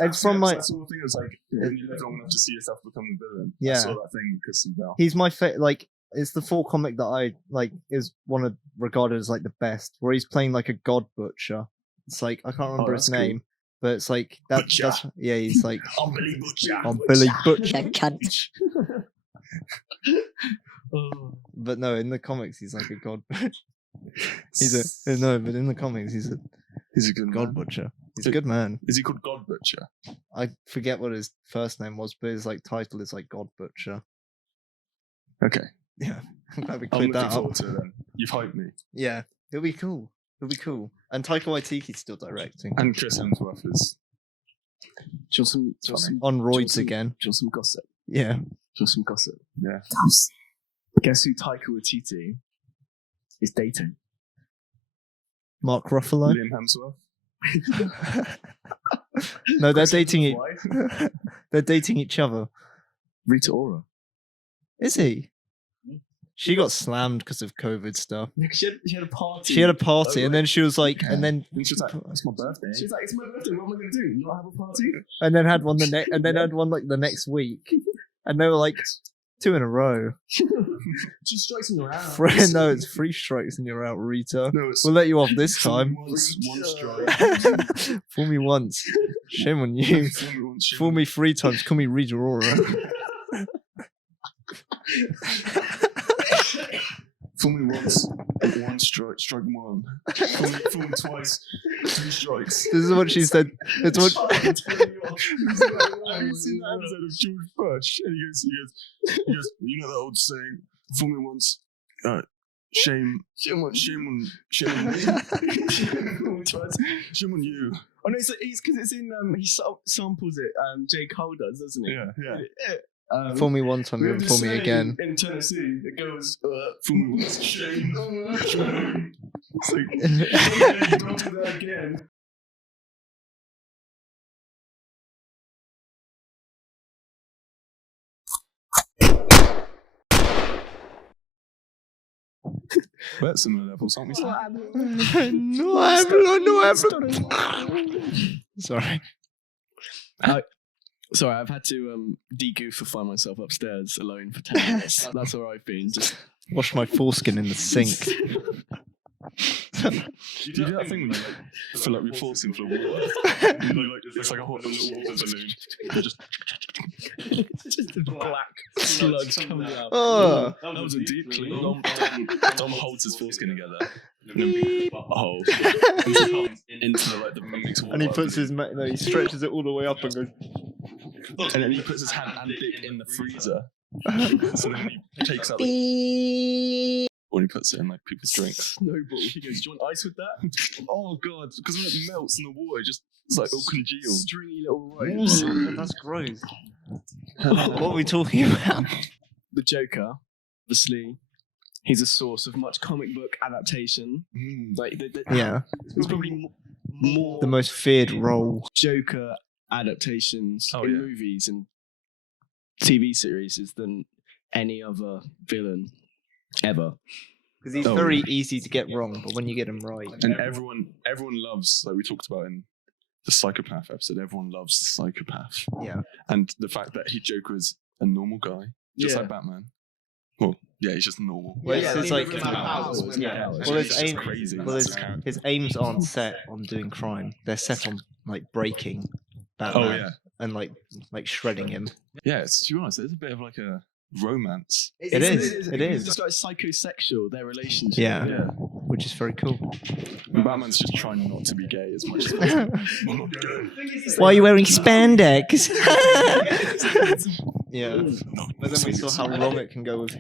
It's from my- That sort of thing. It's like when you live long enough to see yourself become the villain. Yeah. I saw that thing with Christian Bale. He's my like. It's the 4 comic that I like is one of regarded as like the best, where he's playing like a god butcher. It's like I can't remember his that's cool. name, but it's like that. Butcher. That's yeah. He's like I'm Billy Butcher. I'm Billy Butcher. That cunt. But no, in the comics he's like a god. He's a no, but in the comics he's a He's a good god man. butcher. He's a good man. Is he called God Butcher? I forget what his first name was, but his like title is like God Butcher. Okay. Yeah, I'm glad we I'm cleared looking that up. forward to it then. You've hyped me. Yeah, it'll be cool. It'll be cool. And Taika Waititi's still directing. And Chris Hemsworth is. Do you want some On roids Johnson- again. do you want some gossip? Yeah. Do you want some gossip? Yeah. Guess who Taika Waititi is dating? Mark Ruffalo. Liam Hemsworth. No, they're Chris dating Hemsworth's wife? they're dating each other. Rita Ora. Is he? She got slammed because of COVID stuff. She had a party. She had a party, and then she was like, and then And she was like, "It's my birthday." She was like, "It's my birthday. What am I going to do? Not have a party?" and then had one like the next week, and they were like 2 in a row. 2 strikes and you're out. No, it's 3 strikes and you're out, Rita. No, it's We'll let you off this time. one strike. Fool me once, shame on you. Fool me 3 times, call me Rita Aurora. Fool me once, 1 strike, strike 1. Fool me twice, 3 strikes. This is what she said. It's what. Have you seen that episode of George Bush? And he goes, you know that old saying, fool me once, shame on me. Twice, shame on you. Oh no, it's because it's in. He samples it. J. Cole does, doesn't he? Yeah. Fool me one time, don't fool me again. In Tennessee, it goes, fool me once, shame. It's like, don't do that again. We're at similar levels, aren't we? No hablo. Sorry. Sorry, I've had to de-goofify myself upstairs alone for 10 minutes. That's where I've been. Just Wash my foreskin in the sink. You do that thing where you fill up your foreskin full of water. It's like a hot little water balloon. You just black slugs coming out. Oh. that was a deep clean. Dom holds his foreskin together. And then butthole into the mixed water. And he puts his he stretches it all the way up and goes. And then he puts his hand and dick in the freezer. So then he takes out when he puts it in like people's drinks. Snowball. He goes, "Do you want ice with that?" Oh god, because when it melts in the water, it's like all congealed. Stringy little ropes. That's gross. What are we talking about? The Joker, obviously, he's a source of much comic book adaptation. Like, Yeah. there's probably more The most feared role. Joker adaptations in movies and TV series than any other villain ever. Because he's very easy to get wrong, but when you get him right. And everyone loves, like we talked about in the psychopath episode, everyone loves the psychopath. Yeah. And the fact that Joker is a normal guy, just like Batman. Well, yeah, he's just normal. Well, it's like, powers. well, his aim, crazy. well, his aims aren't set on doing crime. They're set on like breaking Batman and like shredding him. Yeah, to be honest, it's a bit of like a romance. It is. It's like psychosexual, their relationship. Yeah. Which is very cool. And Batman's just trying not to be gay as much as possible. I'm not gay. Why are you wearing spandex? Yeah. But then we saw how wrong it can go with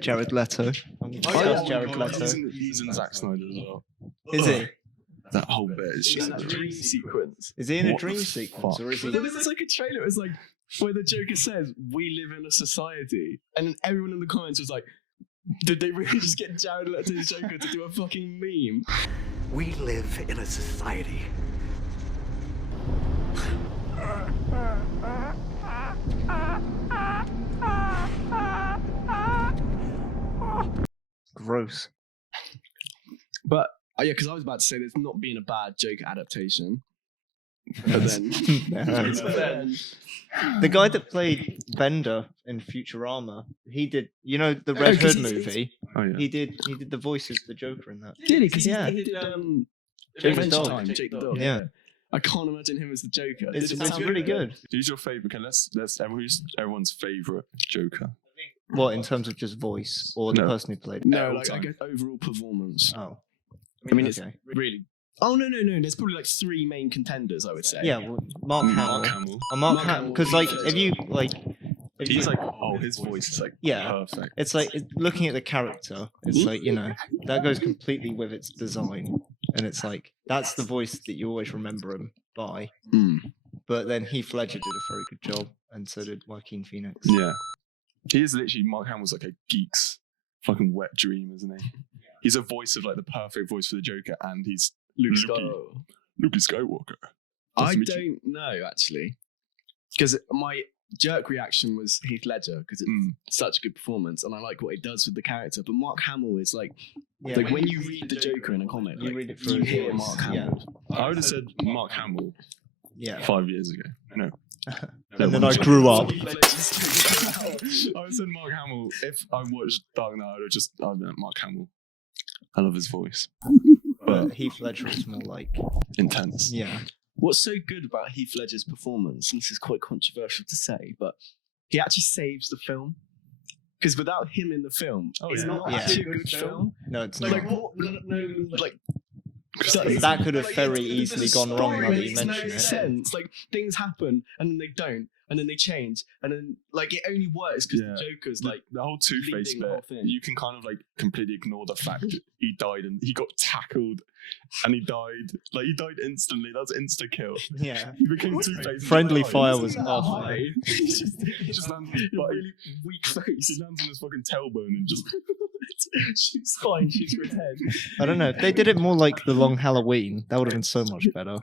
Jared Leto. Jared Leto. He's in Zack Snyder as well. Is he? That whole bit is just That dream sequence. Is he in a What dream the sequence, or is he? There's like a trailer. It's like where the Joker says, "We live in a society," and then everyone in the comments was like, "Did they really just get Jared Leto's Joker to do a fucking meme?" We live in a society. Gross. But yeah, because I was about to say there's not been a bad Joker adaptation. But then, The guy that played Bender in Futurama, he did, the Red Hood movie. Oh yeah. He did the voice of the Joker in that. did he? Because Yeah. he did Jake the Adventure Dog. Time, Jake the Dog. Yeah, I can't imagine him as the Joker. it's Did it sound really good. Who's your favourite? Okay, let's who's everyone's favourite Joker? What, in terms of just voice or the No. person who played? No, All like I time. guess overall performance. Oh, I mean, it's okay. really. Oh no! There's probably like 3 main contenders, I would say. Yeah, well, Mark Hamill. Hamill. Mark Hamill, because like if you He's like, his voice is like perfect. it's like looking at the character. It's like that goes completely with its design, and it's like that's the voice that you always remember him by. But then Heath Ledger did a very good job, and so did Joaquin Phoenix. Yeah, he is literally Mark Hamill's like a geek's fucking wet dream, isn't he? He's a voice of like the perfect voice for the Joker, and he's Luke Skywalker. I don't know actually, because jerk reaction was Heath Ledger because it's such a good performance, and I like what he does with the character. But Mark Hamill is like when you read the Joker in a comic, you read it through you his hear voice. Mark Hamill. I would have said Mark Hamill 5 years ago. No. And then I grew up. I would have said Mark Hamill. If I watched Dark Knight, I would have been Mark Hamill. I love his voice. But Heath Ledger is more like intense. Yeah. What's so good about Heath Ledger's performance, and this is quite controversial to say, but he actually saves the film. Because without him in the film, it's not actually a good film. No, it's like, not. What, no, like, that could have very easily gone wrong now that you mention it. Sense. Like, things happen, and then they don't, and then they change, and then, like, it only works because the Joker's, like, the whole Two-Face bit, you can kind of, like, completely ignore the fact that he died, and he got tackled, and he died. Like, he died instantly. That's insta-kill. Yeah. He became Two-Face. Friendly fire was off. He just lands on his really weak face. He lands on his fucking tailbone and just... shoots fine, shoots for his head. I don't know. If they did it more like the Long Halloween, that would have been so much better.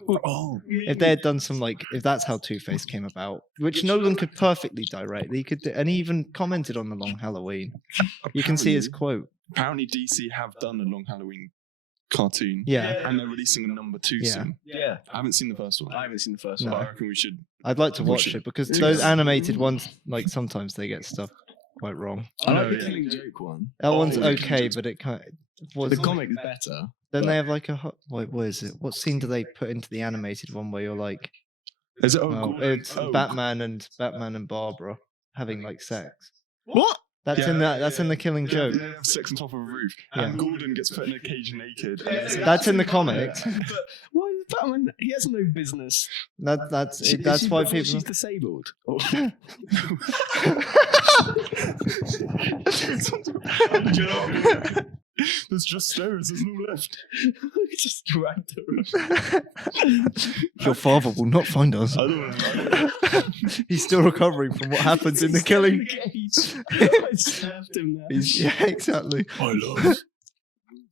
If they had done some if that's how Two-Face came about, which Nolan could perfectly direct. He could, and he even commented on the Long Halloween. You can see his quote. Apparently, DC have done a Long Halloween cartoon. Yeah. And they're releasing a number 2 soon. Yeah. I haven't seen the first one. I haven't seen the first But one. I reckon we should. I'd like to watch it because those animated ones, like sometimes they get stuff quite wrong. I like the Killing Joke one. That one's okay, but it kind of... The comic is better. Then they have like a... Wait, what is it? What scene do they put into the animated one where you're like... Is it? It's Batman and Barbara having like sex. What? That's in the Killing Joke. They have sex on top of a roof, and Gordon gets put in a cage naked. That's in the comics. But why is Batman? He has no business. That's why people. She's disabled. There's just stairs. There's no lift. Just dragged her. Your father will not find us. I don't know. He's still recovering from what happens in the killing. I stabbed him there. Yeah, exactly. I love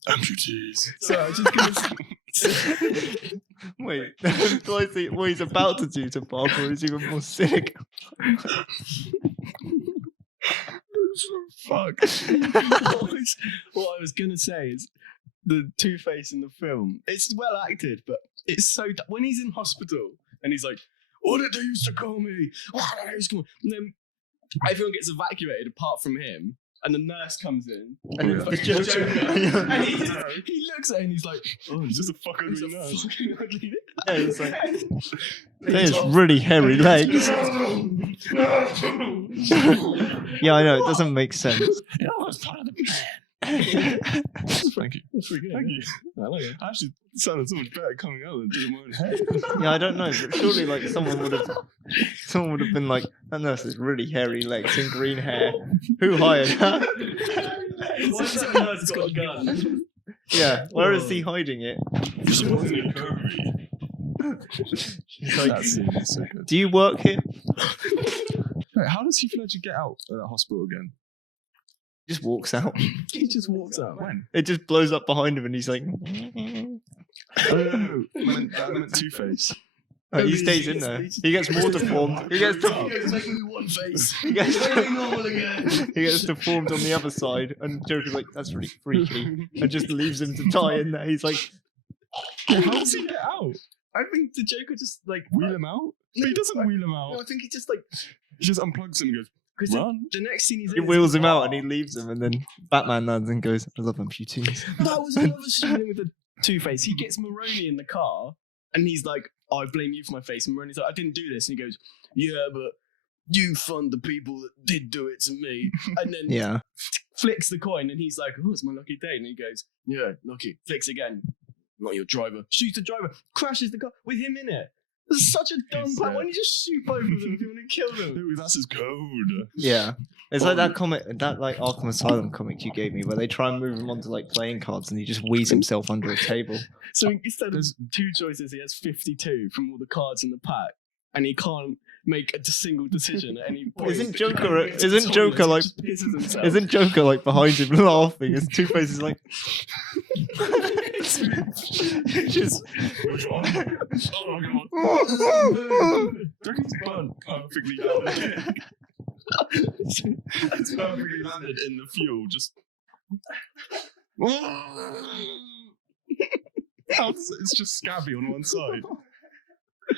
amputees. So I was just gonna say. Wait, what he's about to do to Barbara is even more sick. Fuck. What I was gonna say is the Two-Face in the film. It's well acted, but it's so when he's in hospital and he's like, "What did they used to call me?" And then everyone gets evacuated apart from him, and the nurse comes in, and it's like, and he looks at it and he's like, "Oh, he's just a fucking ugly nurse." Yeah, he's like, there's really hairy legs. Yeah, I know, it doesn't make sense. Yeah, I was part of the plan. Thank you. That's pretty good. Thank you. I like it. Actually, it sounded so much better coming out than it did in my own head. Yeah, I don't know, but surely like someone would have been like, that nurse has really hairy legs and green hair. Who hired her? Why is that nurse got a gun? Yeah, where is he hiding it? Just walking in Kirby. She's like, That scene is so good. do you work here? Wait, how does Heath Ledger get out of that hospital again? He just walks out. He just walks out. When? It just blows up behind him and he's like... Oh, no. I meant Two-Face. Oh, he stays in there. He gets more deformed. He gets Make me one face. He gets, Make me normal again. he gets deformed on the other side, and Joker's like, "That's really freaky," and just leaves him to die in there. He's like, How does he get out? I think the Joker just like Wheel him out? But he doesn't wheel him out. No, I think he just like He just unplugs him and goes, because run. the next scene he's he in is wheels in him the out, car. and he leaves him, and then Batman lands and goes, "I love amputees." That was another scene with the Two-Face. He gets Maroni in the car, and he's like, "Oh, I blame you for my face." And Maroni's like, "I didn't do this," and he goes, "Yeah, but you fund the people that did do it to me." And then Yeah. flicks the coin, and he's like, "Oh, it's my lucky day." And he goes, "Yeah, lucky." Flicks again. Not your driver. Shoots the driver. Crashes the car with him in it. It's such a dumb plan. Why don't you just shoot both of them if you want to kill them? No, that's his code. Yeah. It's like that comic, that like Arkham Asylum comic you gave me, where they try and move him onto like playing cards, and he just wheezes himself under a table. So instead of 2 choices, he has 52 from all the cards in the pack, and he can't make a single decision at any point. Isn't Joker like pisses himself. Isn't Joker like behind him laughing as Two-Face is like Just Which one? Oh my god. He's burnt perfectly down the kick. It's perfectly landed in the fuel, just. It's just scabby on one side.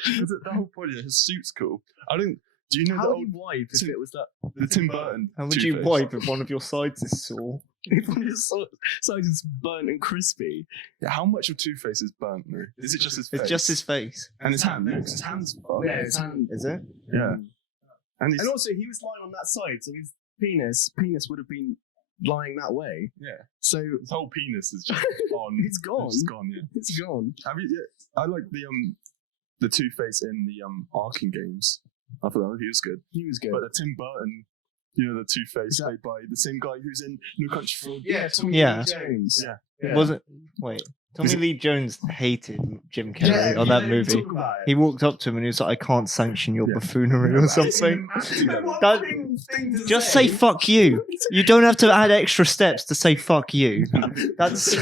The whole point of his suit's cool. Do you know How the would you old wipe if it was that? the Tim Burton? how would you Two-Face? wipe if one of your sides is sore? If one of your sides is burnt and crispy. Yeah, how much of Two-Face is burnt though? Is it just his face? It's just his face. And his hand. No, 'cause his hand's burnt. Yeah, his hand. Is it? Yeah. And And also, he was lying on that side, so his penis would have been lying that way. yeah, So his whole penis is just on. it's gone. It's gone. Yeah. It's gone. Have you? Yeah, I like the Two-Face in the Arkham games. I thought he was good. He was good. But the Tim Burton, the Two-Face played by the same guy who's in No Country for Old Men. yeah, Tommy Yeah. Lee Jones. Yeah. Wasn't wait. Tommy Lee Jones hated Jim Carrey on that movie. Talk about it. He walked up to him and he was like, "I can't sanction your buffoonery" or something. Just say "fuck you." You don't have to add extra steps to say "fuck you." That's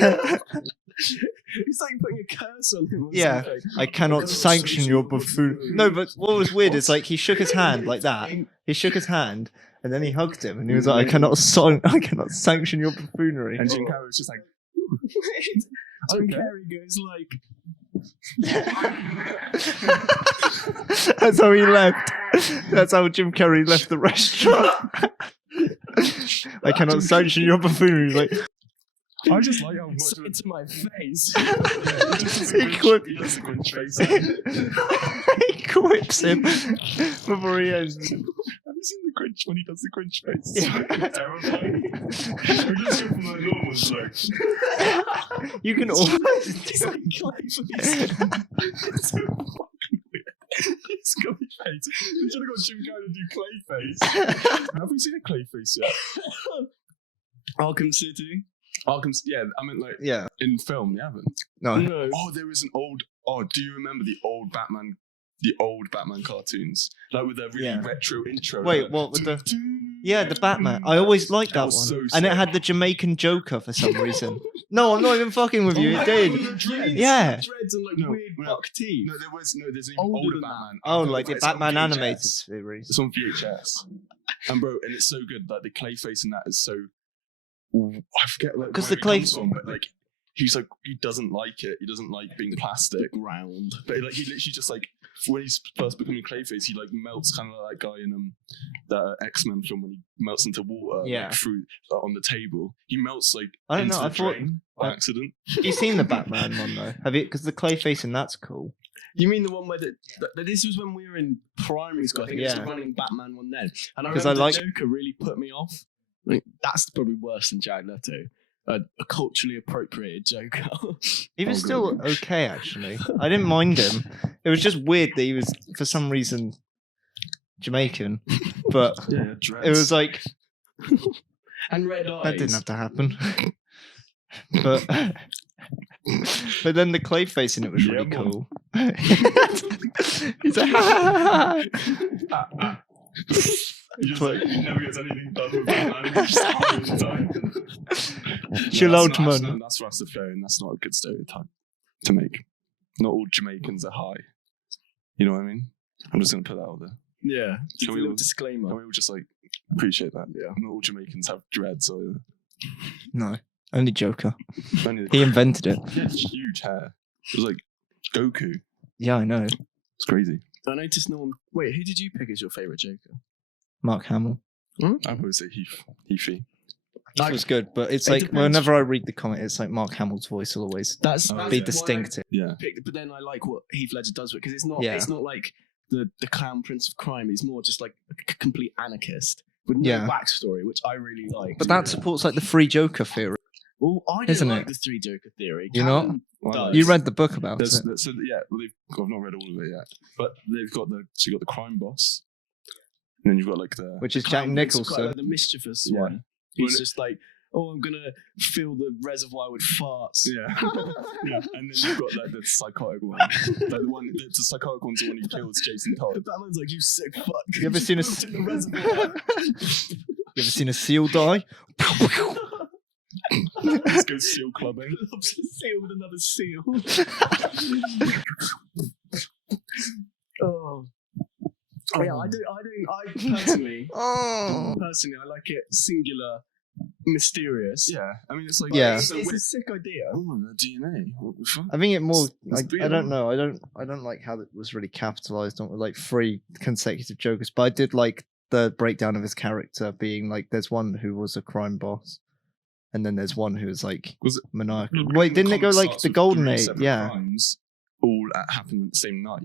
It's like putting a curse on him. Or Yeah. something. I cannot sanction your buffoon. No, but what was weird is like he shook his hand like that. He shook his hand and then he hugged him and he was like, I cannot sanction your buffoonery. And Jim Carrey was just like, Jim Carrey goes like, That's how he left. That's how Jim Carrey left the restaurant. I cannot sanction your buffoonery. He's like, I just like how much "Say it to my face." he quip- he does a Grinch face. he quips him before he ends. Have you seen the Grinch when he does the Grinch face? Yeah. Terrifying. We just go from like normal to You can always It's like Clayface. It's so fucking weird. It's got me face. You should have got Jim Carrey to do Clayface. Have we seen a Clayface yet? Arkham City. Yeah, I mean like yeah. in film, you haven't. No. No. Oh, there was an old. Oh, do you remember the old Batman cartoons, like with their really Yeah. retro intro? Wait, like, what with the? Yeah, the Batman. I always liked that was one, so and it sick. had the Jamaican Joker for some reason. No, I'm not even fucking with you. It did. Yeah. Dreads and like No, weird no. buck teeth. No, there's an even Older older than that. Batman. Oh, I like the it's on Batman VHS. animated series. It's on VHS, and bro, and it's so good. Like the Clayface in that is so. I forget like 'Cause where the it Clay- comes from, but like he's like he doesn't like it. He doesn't like being plastic. Round. But like he literally just like when he's first becoming Clayface, he like melts kind of like that guy in that X-Men film when he melts into water Yeah. like, through on the table. He melts like I don't into know, the I thought- drain by accident. Have you seen the Batman one though? Have you? Because the Clayface in that's cool. You mean the one where this was when we were in primary school? I think it was Yeah. a running Batman one then. And I 'Cause remember I the Joker really put me off. Like, that's probably worse than Jared Leto. A culturally appropriated Joker. He was Oh, still okay actually. I didn't mind him. It was just weird that he was for some reason Jamaican, but Yeah, it was like And red eyes. that didn't have to happen. But but then the Clayface in it was really Yeah, man. cool. He's like, He just like he never gets anything done with Batman. He's just high all the time. Chill No, out, that's not- man. That's Rastafarian. That's not a good stereotype to make. Not all Jamaicans are high. You know what I mean? I'm just gonna put that out there. Yeah. Just a we little all- disclaimer. Can we all just like appreciate that? Yeah. Not all Jamaicans have dreads or no, only Joker. only He invented it. he had huge hair. It was like Goku. Yeah, I know. It's crazy. I noticed no one. Wait, who did you pick as your favourite Joker? Mark Hamill. I'd probably say Heafy. That was good, but it's It like depends. whenever I read the comment, it's like Mark Hamill's voice will always That's Oh, be yeah. distinctive. Yeah. Picked, but then I like what Heath Ledger does with it because it's not. Yeah. It's not like the clown prince of crime. He's more just like a complete anarchist with no Yeah. backstory, which I really like. But that supports like the free Joker theory. Well, I didn't Isn't like it? the three Joker theory. You not? Callum Well, does. You read the book about it. So yeah, well, I've not read all of it yet, but they've got you've got the crime boss, and then you've got like the Which is Clown Jack Prince of Crime, Nicholson. like the mischievous Yeah. one. He's Well, just like, oh, I'm gonna fill the reservoir with farts. yeah, yeah, and then you've got like the psychotic one, like the psychotic one's the one who kills Jason Todd. Batman's like, you sick fuck. You ever seen a Just in the reservoir. You ever seen a seal die? Let's go seal clubbing. Lobster seal with another seal. Oh. Yeah, I personally, Oh. I like it singular, mysterious. Yeah, I mean, it's like Yeah. It's a sick idea. Oh, the DNA. What the fuck? I think it more. It's I don't know. I don't like how it was really capitalized on like 3 consecutive Jokers, but I did like the breakdown of his character being like there's one who was a crime boss, and then there's one who was like Was it maniacal. Wait, didn't it go like the Golden Age? Yeah. Crimes all happened at the same night,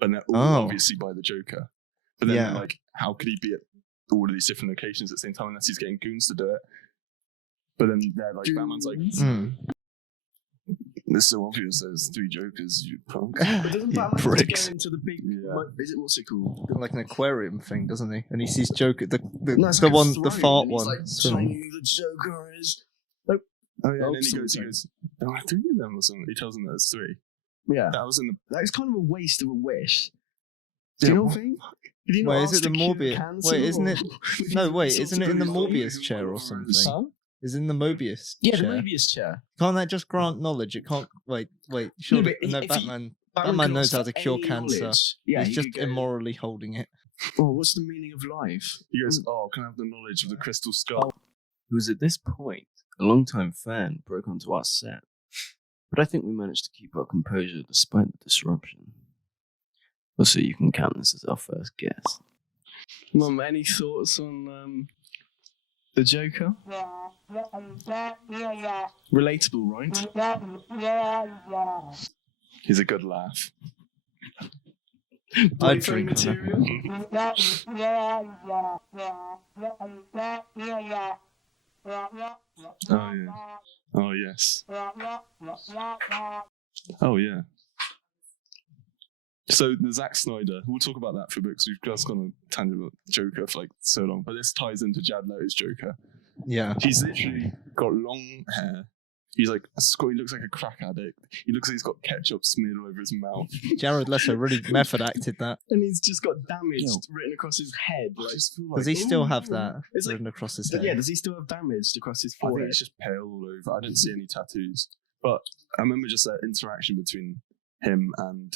and they're all Oh. obviously by the Joker. But then, Yeah. like, how could he be at all of these different locations at the same time unless he's getting goons to do it? But then they're like, Batman's like, Mm. it's so obvious there's 3 Jokers, you punk. But doesn't You Batman have to pricks. go into the big? Yeah. Is it what's it called? Like an aquarium thing, doesn't he? And he sees Joker, the No, it's the like a one, the throne, fart and he's one. like, swimming. "Tell you the Joker is." Oh yeah, and Oh, then he goes, something. there are 3 of them or something. He tells them there's 3. Yeah, That was in the. that's kind of a waste of a wish. Do Yeah, you not what- think? Did he not Wait, is ask it the to cure Morbius? cancer, Wait, isn't or- it? No, wait, Sort isn't of it in the thing? Morbius chair or something? Huh? Is in the Mobius Yeah, the chair? Mobius chair. Can't that just grant knowledge? It can't. Wait. Sure. but No, if he- Batman. Batman Batman could knows ask how for to cure any cancer. knowledge. Yeah, He's he just could go, immorally holding it. "Oh, what's the meaning of life?" He goes, oh, can I have the knowledge of the crystal skull? Oh. It was at this point a long-time fan broke onto our set, but I think we managed to keep our composure despite the disruption. Also, you can count this as our first guess. Mum, any thoughts on the Joker? Relatable, right? He's a good laugh. I'd drink material. Oh yeah. Oh yes. Oh yeah. So the Zack Snyder, we'll talk about that for books. We've just gone on a tangent about Joker for like so long, but this ties into Jared Leto's Joker. Yeah. He's literally got long hair. He looks like a crack addict. He looks like he's got ketchup smeared all over his mouth. Jared Leto really method acted that. And he's just got damage written across his head. Like, Does he still have that It's like- written across his head? Yeah, does he still have damage across his I think forehead? it's just pale all over. I didn't see any tattoos. But I remember just that interaction between him and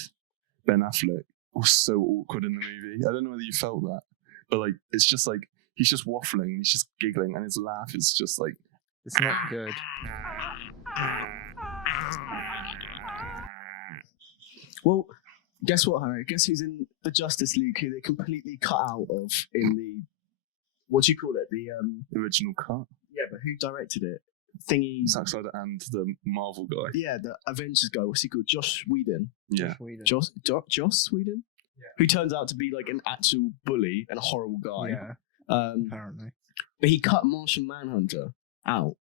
Ben Affleck was so awkward in the movie. I don't know whether you felt that. But like it's just like he's just waffling, he's just giggling, and his laugh is just like It's not good. Well, guess what, Harry? Guess who's in the Justice League who they completely cut out of in the what do you call it? The original cut. yeah, but who directed it? Thingy. Zack Snyder and the Marvel guy. Yeah, the Avengers guy. What's he called? Josh Whedon. Yeah. Joss Whedon. Yeah. Who turns out to be like an actual bully and a horrible guy. Yeah. Apparently. But he cut Martian Manhunter out.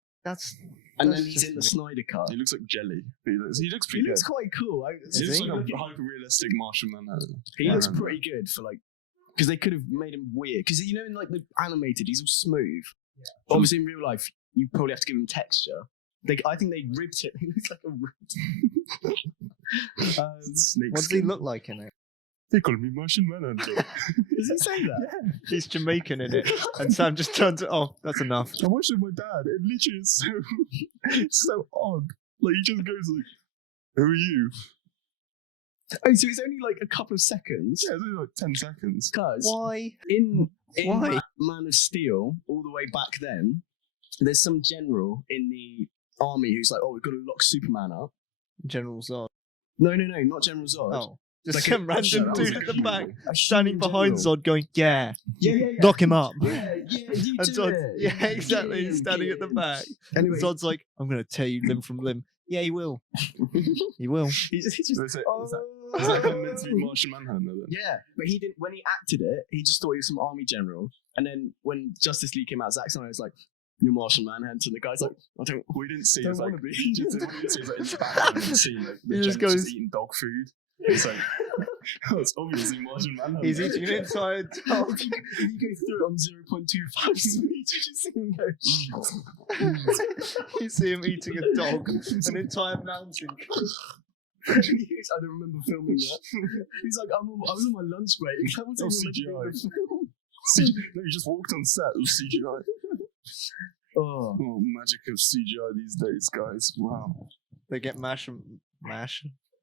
And then he's in the Snyder cut. He looks like jelly. He looks pretty He good. looks quite cool. He looks like a hyper-realistic Martian Manhunter. He looks pretty good for like, because they could have made him weird. Because you know, in like the animated, he's all smooth. Yeah. But obviously, in real life, you probably have to give him texture. I think they ribbed it. He looks like a ribbed. What does he look like in it? They call me Martian Manhunter. Does he say that? Yeah. He's Jamaican in it, and Sam just turns it off. That's enough. I watched it with my dad. It literally is so odd. Like he just goes like, "Who are you?" Oh, so it's only like a couple of seconds. Yeah, it's only like 10 seconds. Because Why? in Why? Man of Steel, all the way back then, there's some general in the army who's like, "Oh, we've got to lock Superman up." General Zod. No, not General Zod. Oh. Just Like some a- random that dude was at a the back, human standing behind general. Zod, going, "Yeah, Yeah. lock him up." Yeah, you And do Zod, it. yeah, exactly. Get He's in, standing get at the in. back. Anyway, Zod's like, "I'm gonna tear you limb from limb." Yeah, he will. He will. he's just Is that him meant to be Martian Manhunter then? yeah, but he didn't. When he acted it, he just thought he was some army general. And then when Justice League came out, Zack Snyder was like, "You're Martian Manhunter," and the guy's like, "I don't." We didn't see Don't his like, wanna be. we didn't see his like in the background and see like the He just general goes- eating dog food. It's like, oh, it's obviously Martian Manhunter. He's eating an entire dog. If you go through it on 0.25 speed, you just see him go. You see him eating a dog, an entire mountain. I don't remember filming that. He's like, I was on my lunch break. That was Oh, even CGI. the film. No, you just walked on set. It was CGI. Oh, Oh, magic of CGI these days, guys. Wow. They get Mash.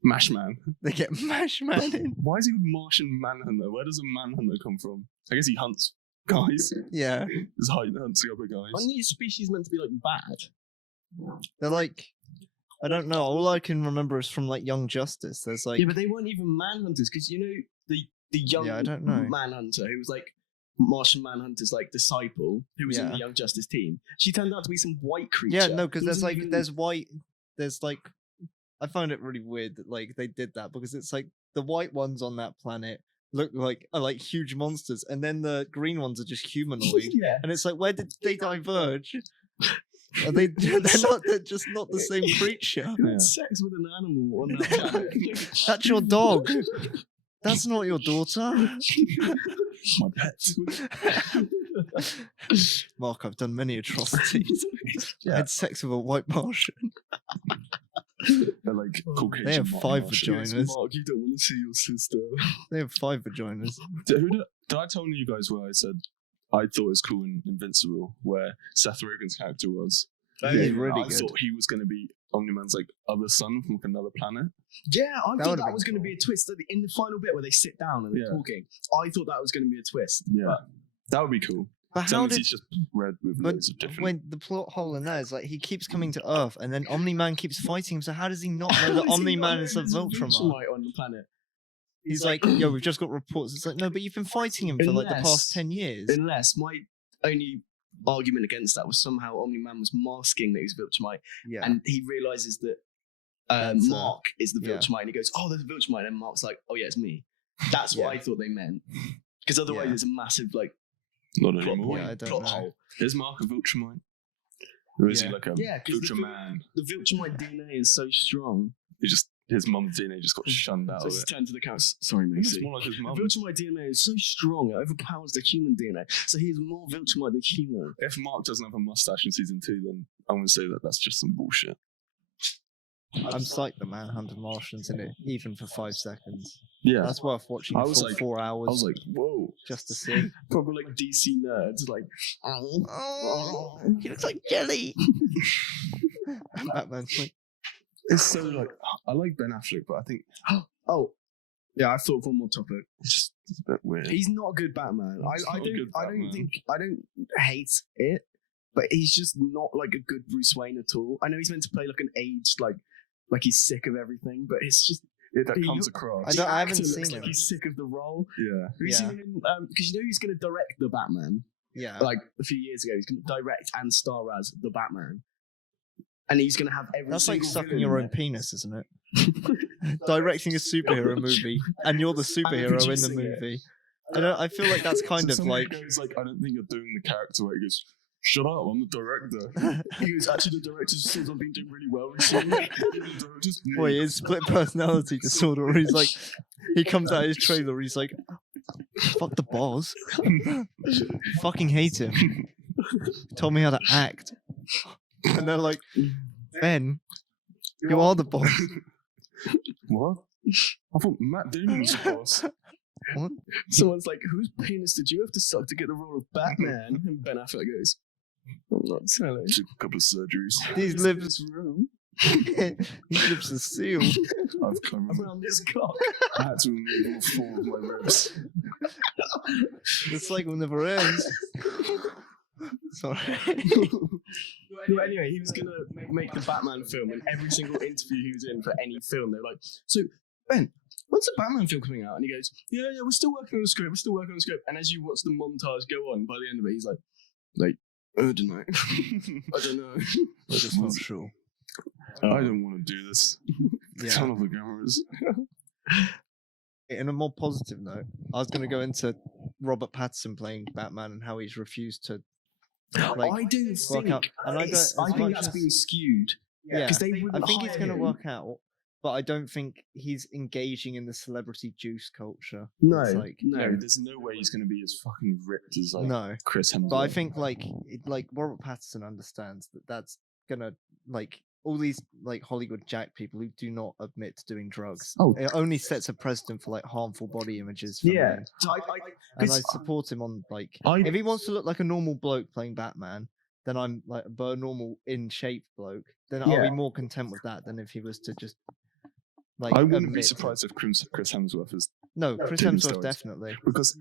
Mashman. They get Mash Man in. Why is he called Martian Manhunter? Where does a manhunter come from? I guess he hunts guys. Yeah, His height hunts the other guys. aren't these species meant to be like bad? they're like, I don't know. All I can remember is from like Young Justice. There's like, Yeah, but they weren't even manhunters because the young Yeah, I don't know. manhunter who was like Martian Manhunter's like disciple who was in Yeah. the Young Justice team. She turned out to be some white creature. yeah, no, because who there's wasn't like even- there's white. There's like, I find it really weird that like they did that because it's like the white ones on that planet are like huge monsters, and then the green ones are just humanoid. yeah. And it's like, where did they diverge? Are they? They're just not the same creature. Who had sex with an animal on that planet? That's your dog. That's not your daughter. My pet. Mark, I've done many atrocities. I Yeah. had sex with a white Martian. They're like Caucasian. They have Martian 5 Martians. vaginas. Mark, you don't want to see your sister. They have 5 vaginas. Did I tell you guys where I said I thought it was cool in Invincible, where Seth Rogen's character was? He's really I good. thought he was going to be Omni-Man's like other son from like another planet. Yeah, I That thought would've that been was going to be a twist in the final bit where they sit down and they're Yeah. talking. I thought that was going to be a twist. Yeah, that would be cool. But So how unless did? he's just red with But loads of different. when the plot hole in there is like he keeps coming to Earth, and then Omni-Man keeps fighting him. So how does he not know How that does he not Omni-Man know is a there's Viltrumite? on the planet. He's like, yo, we've just got reports. It's like, no, but you've been fighting him for like the Unless- past 10 years. Unless my only argument against that was somehow Omni-Man was masking that he's Viltrumite, Yeah, and he realizes that That's, Mark is the yeah. Viltrumite, and he goes, "Oh, there's a Viltrumite," and Mark's like, "Oh yeah, it's me." That's what Yeah. I thought they meant, because otherwise Yeah. it's a massive like Not plot anymore. point, Yeah, I don't plot know. hole. Is Mark a Viltrumite? Or is Yeah. he like a Yeah, 'cause the Viltruman? The Viltrumite DNA is so strong. He just his mum's DNA just got shunned out So of he's it. turned to the couch. Sorry, It's Macy. more like his The mum. Viltrumite DNA is so strong, it overpowers the human DNA. So he's more Viltrumite than human. If Mark doesn't have a mustache in season 2, then I'm going to say that that's just some bullshit. I'm psyched the Manhunter Martians in it, even for 5 seconds. Yeah. That's worth watching I a was full like- 4 hours I was like, whoa. just to see. Probably like DC nerds, like, Oh, he looks like jelly. And Batman's like, It's so like, I like Ben Affleck, but I think oh, yeah. I thought of one more topic. it's a bit weird. He's not a good Batman. He's I not a good Batman. I don't hate it, but he's just not like a good Bruce Wayne at all. I know he's meant to play like an aged, like he's sick of everything, but it's just That he comes look- across. I don't- I actor haven't looks seen like him. he's sick of the role. Yeah. Have you Yeah. seen him? Because you know he's going to direct the Batman. yeah. Like a few years ago, he's going to direct and star as the Batman, and he's going to have every. That's like single sucking villain your in own there. penis, isn't it? Directing a superhero movie, and you're the superhero in the producing it. movie. I feel like that's kind So of somebody like. goes like, I don't think you're doing the character right. He goes, shut up, I'm the director. He goes, actually, the director says I've been doing really well recently. The director's me." Boy, his split personality disorder. Where he's like, he comes out of his trailer. He's like, "Fuck the boss. Fucking hate him. Told me how to act." And they're like, "Ben, you are the boss." What? I thought Matt Damon was the boss. What? Someone's like, "Whose penis did you have to suck to get the role of Batman?" And Ben Affleck goes, "I'm not telling." Took a couple of surgeries. These This lips, room these lips are sealed. I've come. around this cock. I had to remove all 4 of my ribs. The cycle never ends. Sorry. No, anyway, he was gonna make the Batman film, and every single interview he was in for any film, they were like, "So Ben, when's the Batman film coming out?" And he goes, "Yeah, we're still working on the script. We're still working on the script." And as you watch the montage go on, by the end of it, he's like, "I don't know. I don't know." We're just not sure. I don't want to do this. Turn Yeah. off the cameras. In a more positive note, I was going to go into Robert Pattinson playing Batman and how he's refused to. Like, I don't work think. out. And I don't. I as think much that's as- been skewed. Yeah, Because they I wouldn't think it's hire going to him. work out, but I don't think he's engaging in the celebrity juice culture. No, It's like, No, there's no way he's going to be as fucking ripped as like no. Chris Hemsworth. But I think like Robert Pattinson understands that that's gonna like all these like Hollywood jack people who do not admit to doing drugs. Oh. It only sets a precedent for like harmful body images. For Yeah. men. So And I 'cause support him on like I- if he wants to look like a normal bloke playing Batman, then I'm like a normal in shape bloke, then I'll be more content with that than if he was to just like. I wouldn't be admit- surprised if Chris Hemsworth is No, Chris taking Hemsworth steroids. definitely. because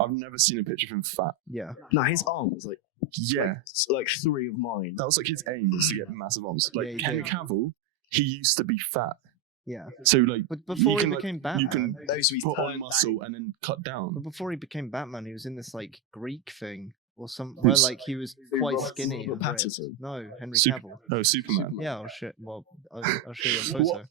I've never seen a picture of him fat. Yeah. No, his arm was like Yeah, like 3 of mine. that was like his aim was to get massive arms. Like Yeah, he Henry did. Cavill, he used to be fat, Yeah. so like But before he can, like, became you Batman, can Those who he's put on turned muscle and then cut down. but before he became Batman, he was in this like Greek thing or some where Who's- like he was quite skinny. Robert and ripped. Pattinson? No, Henry Super- Cavill. Oh, Superman. Yeah, oh shit. Well, I'll show you a photo.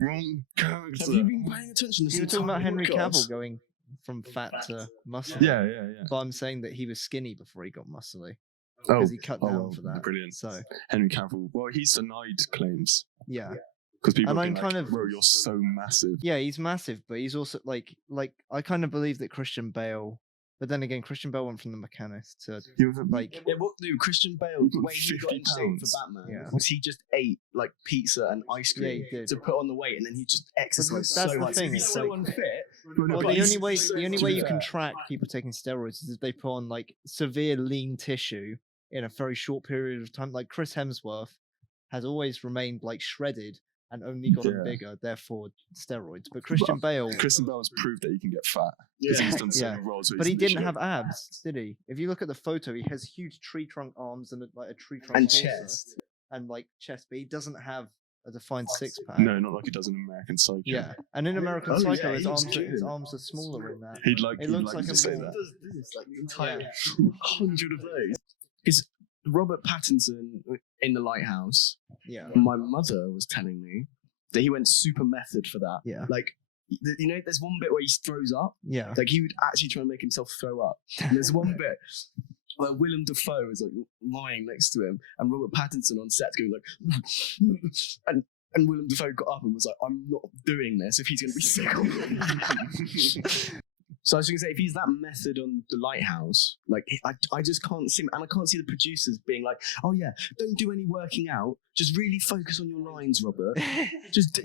Wrong character. Have you been paying attention? You were talking about Henry Cavill going from fat to muscly. Yeah. But I'm saying that he was skinny before he got muscly Oh, because he cut down well, for that. brilliant. So Henry Cavill. Well, he's denied claims yeah, because people And are I'm being kind like, of- bro, you're so massive. yeah, he's massive, but he's also like I kind of believe that Christian Bale. But then again, Christian Bale went from the Mechanist to He was like Yeah, what do Christian Bale? The put way he got 50 in shape for pounds. Batman Yeah. was he just ate like pizza and ice Yeah, cream he did. to put on the weight, and then he just exercised that's so the much. thing, He's it's so like- unfit. Well, but the he's only way so you can fair. track people taking steroids is if they put on like severe lean tissue in a very short period of time. Like Chris Hemsworth has always remained like shredded and only gotten Yeah. bigger, therefore steroids. But Christian Bale, Christian Bale has proved that he can get fat because he's done so Yeah. many roles. where but he he's didn't literally- have abs, did he? If you look at the photo, he has huge tree trunk arms and like a tree trunk And torso chest. and like chest, but he doesn't have a defined six pack. No, not like he does in American Psycho. Yeah, and in American Oh, yeah, Psycho, he looks his cute. arms are smaller in that. He'd like. It he'd looks like like to a say more- that. This is like the entire Yeah. 100 of those. Because Robert Pattinson in The Lighthouse, Yeah, my mother was telling me that he went super method for that. yeah, Like, you know, there's one bit where he throws up. yeah. Like, he would actually try and make himself throw up. And there's one bit where Willem Dafoe is like lying next to him, and Robert Pattinson on set going like, and Willem Dafoe got up and was like, "I'm not doing this if he's going to be sick." So I was going to say, if he's that method on The Lighthouse, like I just can't see, and I can't see the producers being like, "Oh yeah, don't do any working out. Just really focus on your lines, Robert. just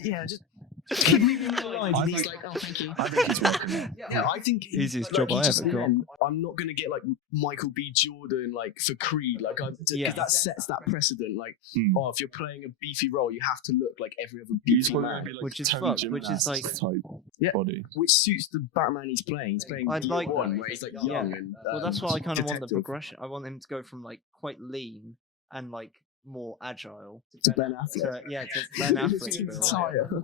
keep reading your lines." And he's like, "Oh, thank you." I think he's working out. Yeah, I think Easiest like, job he I just ever got. went, I'm not gonna get like Michael B. Jordan like for Creed, like because Yeah. that sets that precedent. Like, Hmm. oh, if you're playing a beefy role, you have to look like every other He's beefy probably man, gonna be like Which is Tony fucked, which is Gymnast like- type Yeah. body. which suits the Batman he's playing. He's playing I'd Year like One, that. where he's like Yeah. young and Well, that's why I kind of want the detective. progression. I want him to go from like quite lean and like more agile to Ben Affleck. to Ben Affleck. build. Retire.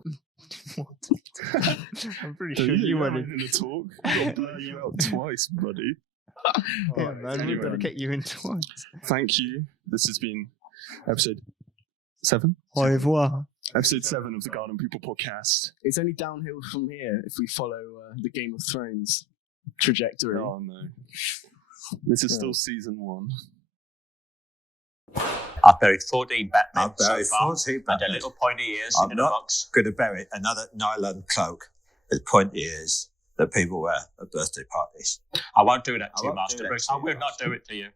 I'm pretty So sure you went in a talk. I'll blow you out twice, buddy. Yeah, man, we've got to get you into one. Thank you. This has been episode 7. Au revoir. Episode 7 of the Garden People podcast. It's only downhill from here if we follow the Game of Thrones trajectory. Oh no. This is still season 1. I've buried 14 Batmen I've buried so far, 14 and their Batmen. little pointy ears I'm in a not box. going to bury another nylon cloak with pointy ears that people wear at birthday parties. I won't do that I to you, won't do Master that Bruce. to I you, will not do it to you.